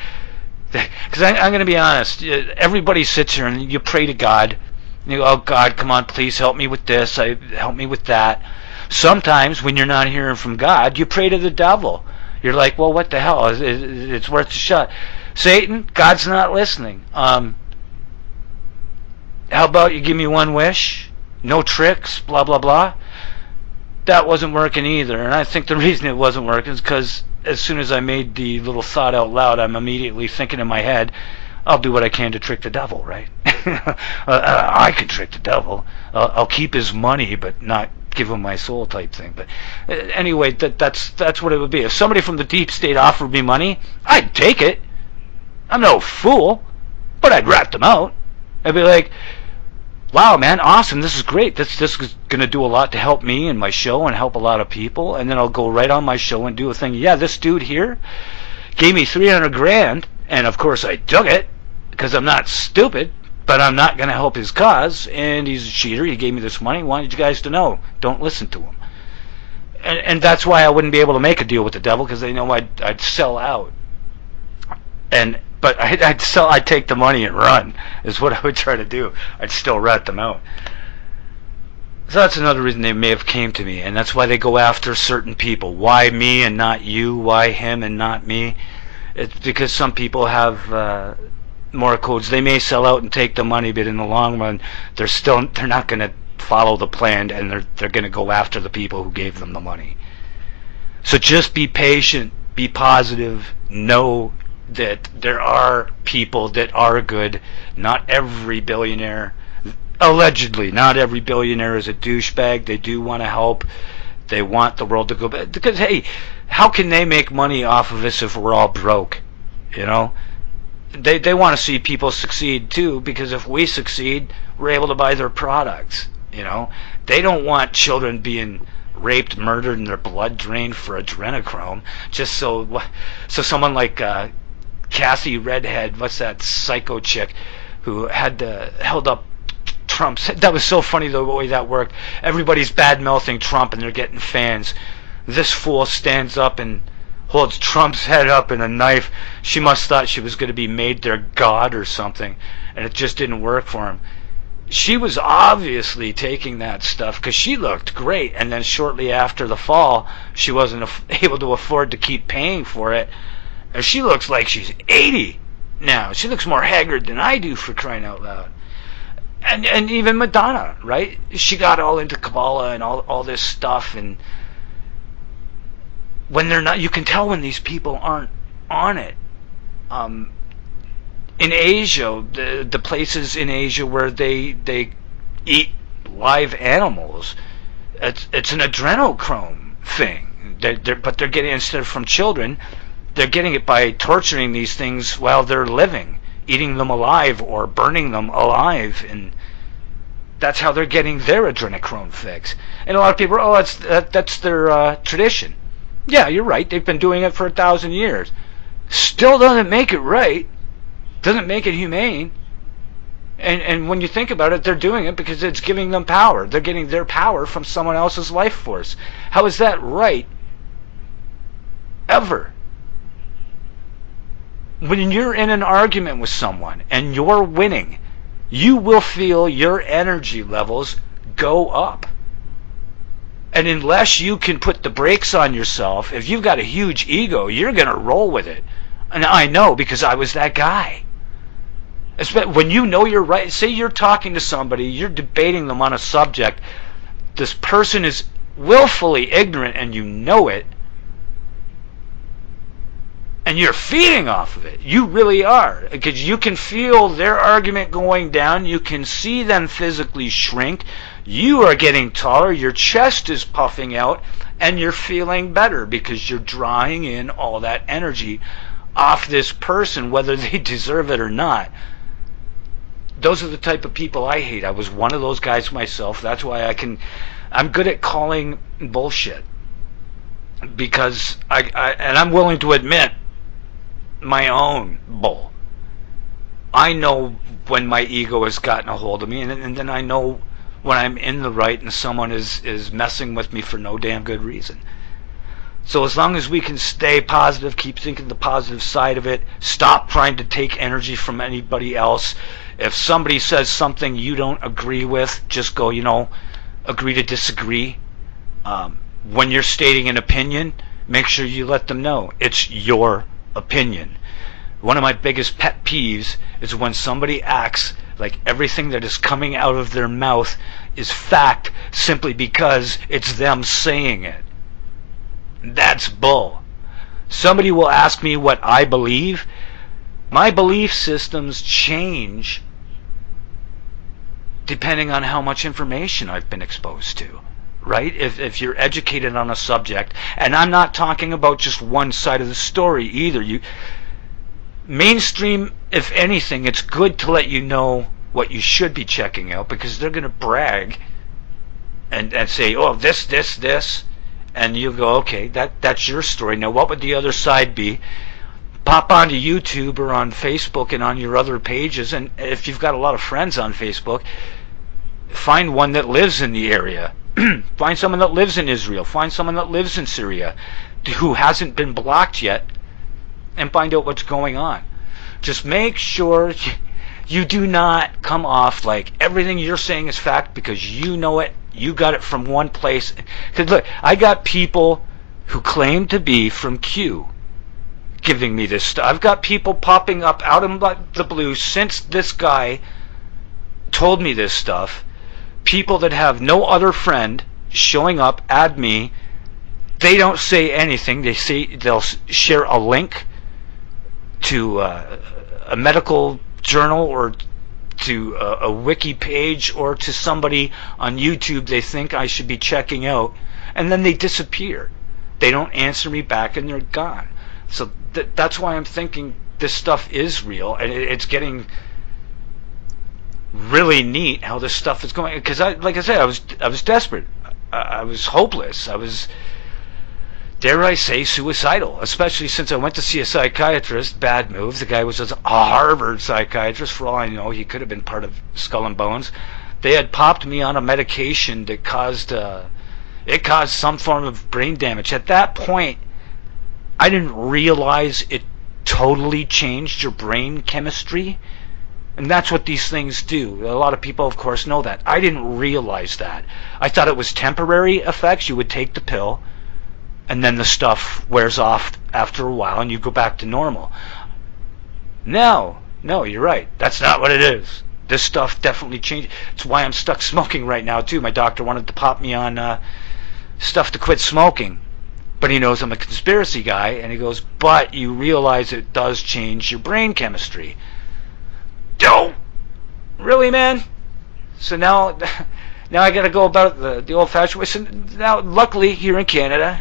Because I'm going to be honest, everybody sits here and you pray to God. And you go, oh God, come on, please help me with this, help me with that. Sometimes when you're not hearing from God, you pray to the devil. You're like, well, what the hell? It's worth a shot. Satan, God's not listening. How about you give me one wish? No tricks, blah, blah, blah. That wasn't working either. And I think the reason it wasn't working is because as soon as I made the little thought out loud, I'm immediately thinking in my head, I'll do what I can to trick the devil, right? I can trick the devil. I'll keep his money, but not give him my soul type thing. But anyway, that's what it would be. If somebody from the deep state offered me money, I'd take it. I'm no fool, but I'd rat them out. I'd be like, wow, man, awesome, this is great. This is going to do a lot to help me and my show and help a lot of people. And then I'll go right on my show and do a thing. Yeah, this dude here gave me $300,000, and of course I took it because I'm not stupid, but I'm not going to help his cause, and he's a cheater. He gave me this money. Wanted you guys to know. Don't listen to him. And that's why I wouldn't be able to make a deal with the devil, because they know I'd sell out. But I'd take the money and run, is what I would try to do. I'd still rat them out. So that's another reason they may have came to me, and that's why they go after certain people. Why me and not you? Why him and not me? It's because some people have more codes. They may sell out and take the money, but in the long run, they're not going to follow the plan, and they're going to go after the people who gave them the money. So just be patient, be positive, know that there are people that are good. Not every billionaire, allegedly, not every billionaire is a douchebag. They do want to help. They want the world to go back because, hey, how can they make money off of us if we're all broke? You know, they want to see people succeed too, because if we succeed, we're able to buy their products. You know, they don't want children being raped, murdered, and their blood drained for adrenochrome just so someone like Cassie Redhead, what's that psycho chick who had held up Trump's. That was so funny the way that worked. Everybody's bad mouthing Trump and they're getting fans. This fool stands up and holds Trump's head up in a knife. She must thought she was going to be made their god or something, and it just didn't work for him. She was obviously taking that stuff because she looked great, and then shortly after the fall, she wasn't able to afford to keep paying for it. And she looks like she's 80 now. She looks more haggard than I do, for crying out loud. And even Madonna, right? She got all into Kabbalah and all this stuff, and when they're not, you can tell when these people aren't on it. In Asia, the places in Asia where they eat live animals, it's an adrenochrome thing. But they're getting, instead of from children, they're getting it by torturing these things while they're living, eating them alive or burning them alive, and that's how they're getting their adrenochrome fix. And a lot of people, that's their tradition. Yeah, you're right. They've been doing it for 1,000 years. Still doesn't make it right. Doesn't make it humane. And when you think about it, they're doing it because it's giving them power. They're getting their power from someone else's life force. How is that right? Ever? When you're in an argument with someone and you're winning, you will feel your energy levels go up. And unless you can put the brakes on yourself, if you've got a huge ego, you're going to roll with it. And I know, because I was that guy. When you know you're right, say you're talking to somebody, you're debating them on a subject, this person is willfully ignorant and you know it, and you're feeding off of it. You really are, because you can feel their argument going down. You can see them physically shrink. You are getting taller. Your chest is puffing out, and you're feeling better because you're drawing in all that energy off this person, whether they deserve it or not. Those are the type of people I hate. I was one of those guys myself. That's why I'm good at calling bullshit, because I'm willing to admit my own bull. I know when my ego has gotten a hold of me, and then I know when I'm in the right and someone is messing with me for no damn good reason. So as long as we can stay positive, keep thinking the positive side of it, stop trying to take energy from anybody else. If somebody says something you don't agree with, just go, agree to disagree. When you're stating an opinion, make sure you let them know it's your opinion. One of my biggest pet peeves is when somebody acts like everything that is coming out of their mouth is fact simply because it's them saying it. That's bull. Somebody will ask me what I believe. My belief systems change depending on how much information I've been exposed to. Right? If you're educated on a subject, and I'm not talking about just one side of the story either. Mainstream, if anything, it's good to let you know what you should be checking out, because they're going to brag and say, oh, this, and you go, okay, that's your story. Now, what would the other side be? Pop onto YouTube or on Facebook and on your other pages, and if you've got a lot of friends on Facebook, find one that lives in the area. Find someone that lives in Israel. Find someone that lives in Syria who hasn't been blocked yet, and find out what's going on. Just make sure you do not come off like everything you're saying is fact because you know it. You got it from one place. Because look, I got people who claim to be from Q giving me this stuff. I've got people popping up out of the blue since this guy told me this stuff. People that have no other friend showing up, add me. They don't say anything. They'll share a link to a medical journal or to a wiki page or to somebody on YouTube they think I should be checking out, and then they disappear. They don't answer me back, and they're gone. So that's why I'm thinking this stuff is real, and it's getting really neat how this stuff is going. Because like I said, I was desperate. I was hopeless. I was, dare I say, suicidal, especially since I went to see a psychiatrist. Bad move. The guy was a Harvard psychiatrist. For all I know, he could have been part of Skull and Bones. They had popped me on a medication that caused some form of brain damage. At that point, I didn't realize it totally changed your brain chemistry. And that's what these things do. A lot of people, of course, know that. I didn't realize that. I thought it was temporary effects. You would take the pill, and then the stuff wears off after a while, and you go back to normal. No, you're right. That's not what it is. This stuff definitely changed. It's why I'm stuck smoking right now, too. My doctor wanted to pop me on stuff to quit smoking. But he knows I'm a conspiracy guy, and he goes, but you realize it does change your brain chemistry. Don't! Really, man? So now I got to go about the old-fashioned way. So now, luckily, here in Canada,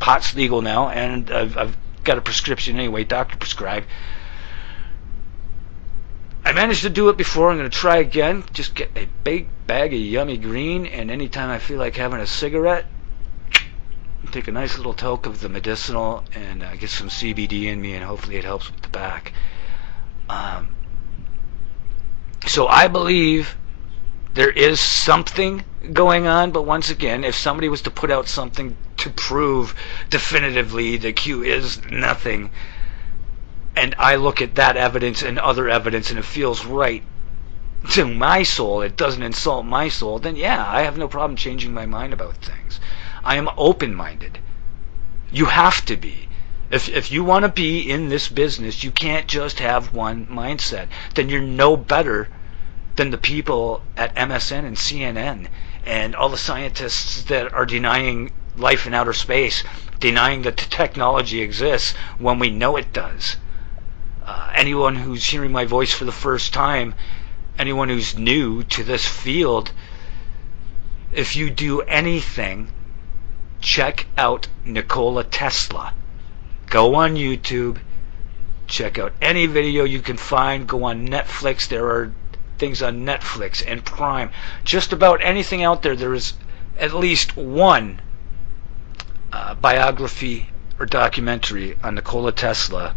pot's legal now, and I've got a prescription anyway, doctor prescribed. I managed to do it before. I'm going to try again. Just get a big bag of yummy green, and anytime I feel like having a cigarette, take a nice little toke of the medicinal and get some CBD in me, and hopefully it helps with the back. So I believe there is something going on, but once again, if somebody was to put out something to prove definitively that Q is nothing, and I look at that evidence and other evidence and it feels right to my soul, it doesn't insult my soul, then yeah, I have no problem changing my mind about things. I am open-minded. You have to be. If you want to be in this business, you can't just have one mindset. Then you're no better than the people at MSN and CNN and all the scientists that are denying life in outer space, denying that the technology exists when we know it does. Anyone who's hearing my voice for the first time, anyone who's new to this field, if you do anything, check out Nikola Tesla. Go on YouTube, check out any video you can find, go on Netflix. There are things on Netflix and Prime. Just about anything out there, there is at least one biography or documentary on Nikola Tesla,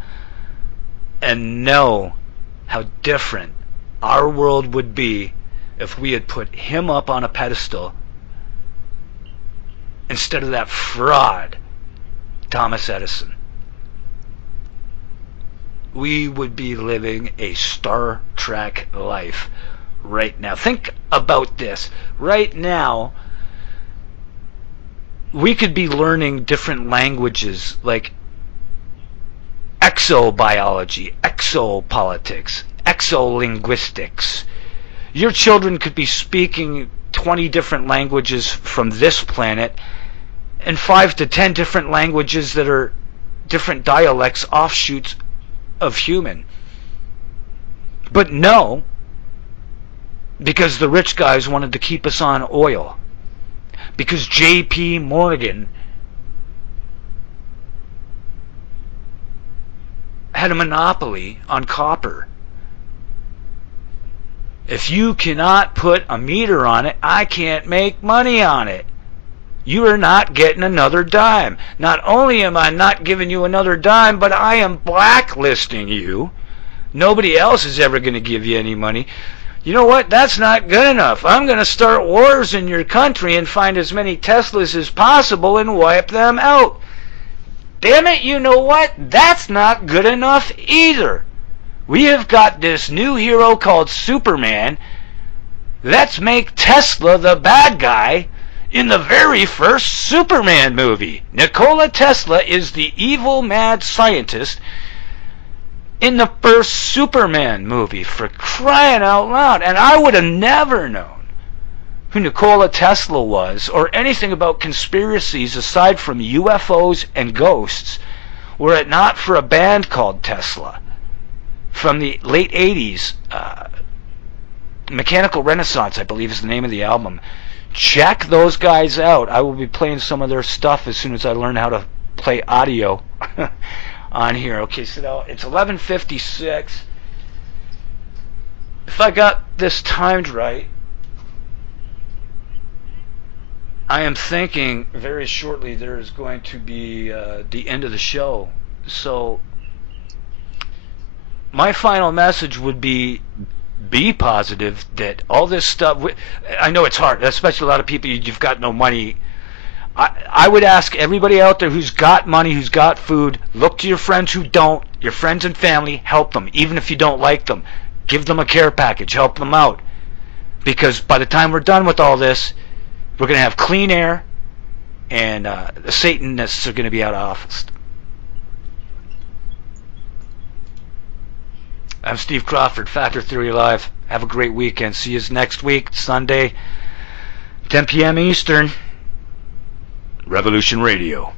and know how different our world would be if we had put him up on a pedestal instead of that fraud, Thomas Edison. We would be living a Star Trek life right now. Think about this. Right now, we could be learning different languages like exobiology, exopolitics, exolinguistics. Your children could be speaking 20 different languages from this planet and 5 to 10 different languages that are different dialects, offshoots of human. But no, because the rich guys wanted to keep us on oil. Because J.P. Morgan had a monopoly on copper. If you cannot put a meter on it, I can't make money on it. You are not getting another dime. Not only am I not giving you another dime, but I am blacklisting you. Nobody else is ever going to give you any money. You know what? That's not good enough. I'm going to start wars in your country and find as many Teslas as possible and wipe them out. Damn it, you know what? That's not good enough either. We have got this new hero called Superman. Let's make Tesla the bad guy in the very first Superman movie. Nikola Tesla is the evil mad scientist in the first Superman movie, for crying out loud. And I would have never known who Nikola Tesla was or anything about conspiracies aside from UFOs and ghosts were it not for a band called Tesla from the late 80s. Mechanical Renaissance, I believe, is the name of the album. check those guys out. I will be playing some of their stuff as soon as I learn how to play audio on here. Okay, so now it's 11:56. If I got this timed right, I am thinking very shortly there's going to be the end of the show. So my final message would be positive that all this stuff, I know it's hard, especially a lot of people, you've got no money. I would ask everybody out there who's got money, who's got food, look to your friends who don't, your friends and family, help them, even if you don't like them. Give them a care package, help them out. Because by the time we're done with all this, we're going to have clean air, and the Satanists are going to be out of office. I'm Steve Crawford, Factor Theory Live. Have a great weekend. See you next week, Sunday, 10 p.m. Eastern. Revolution Radio.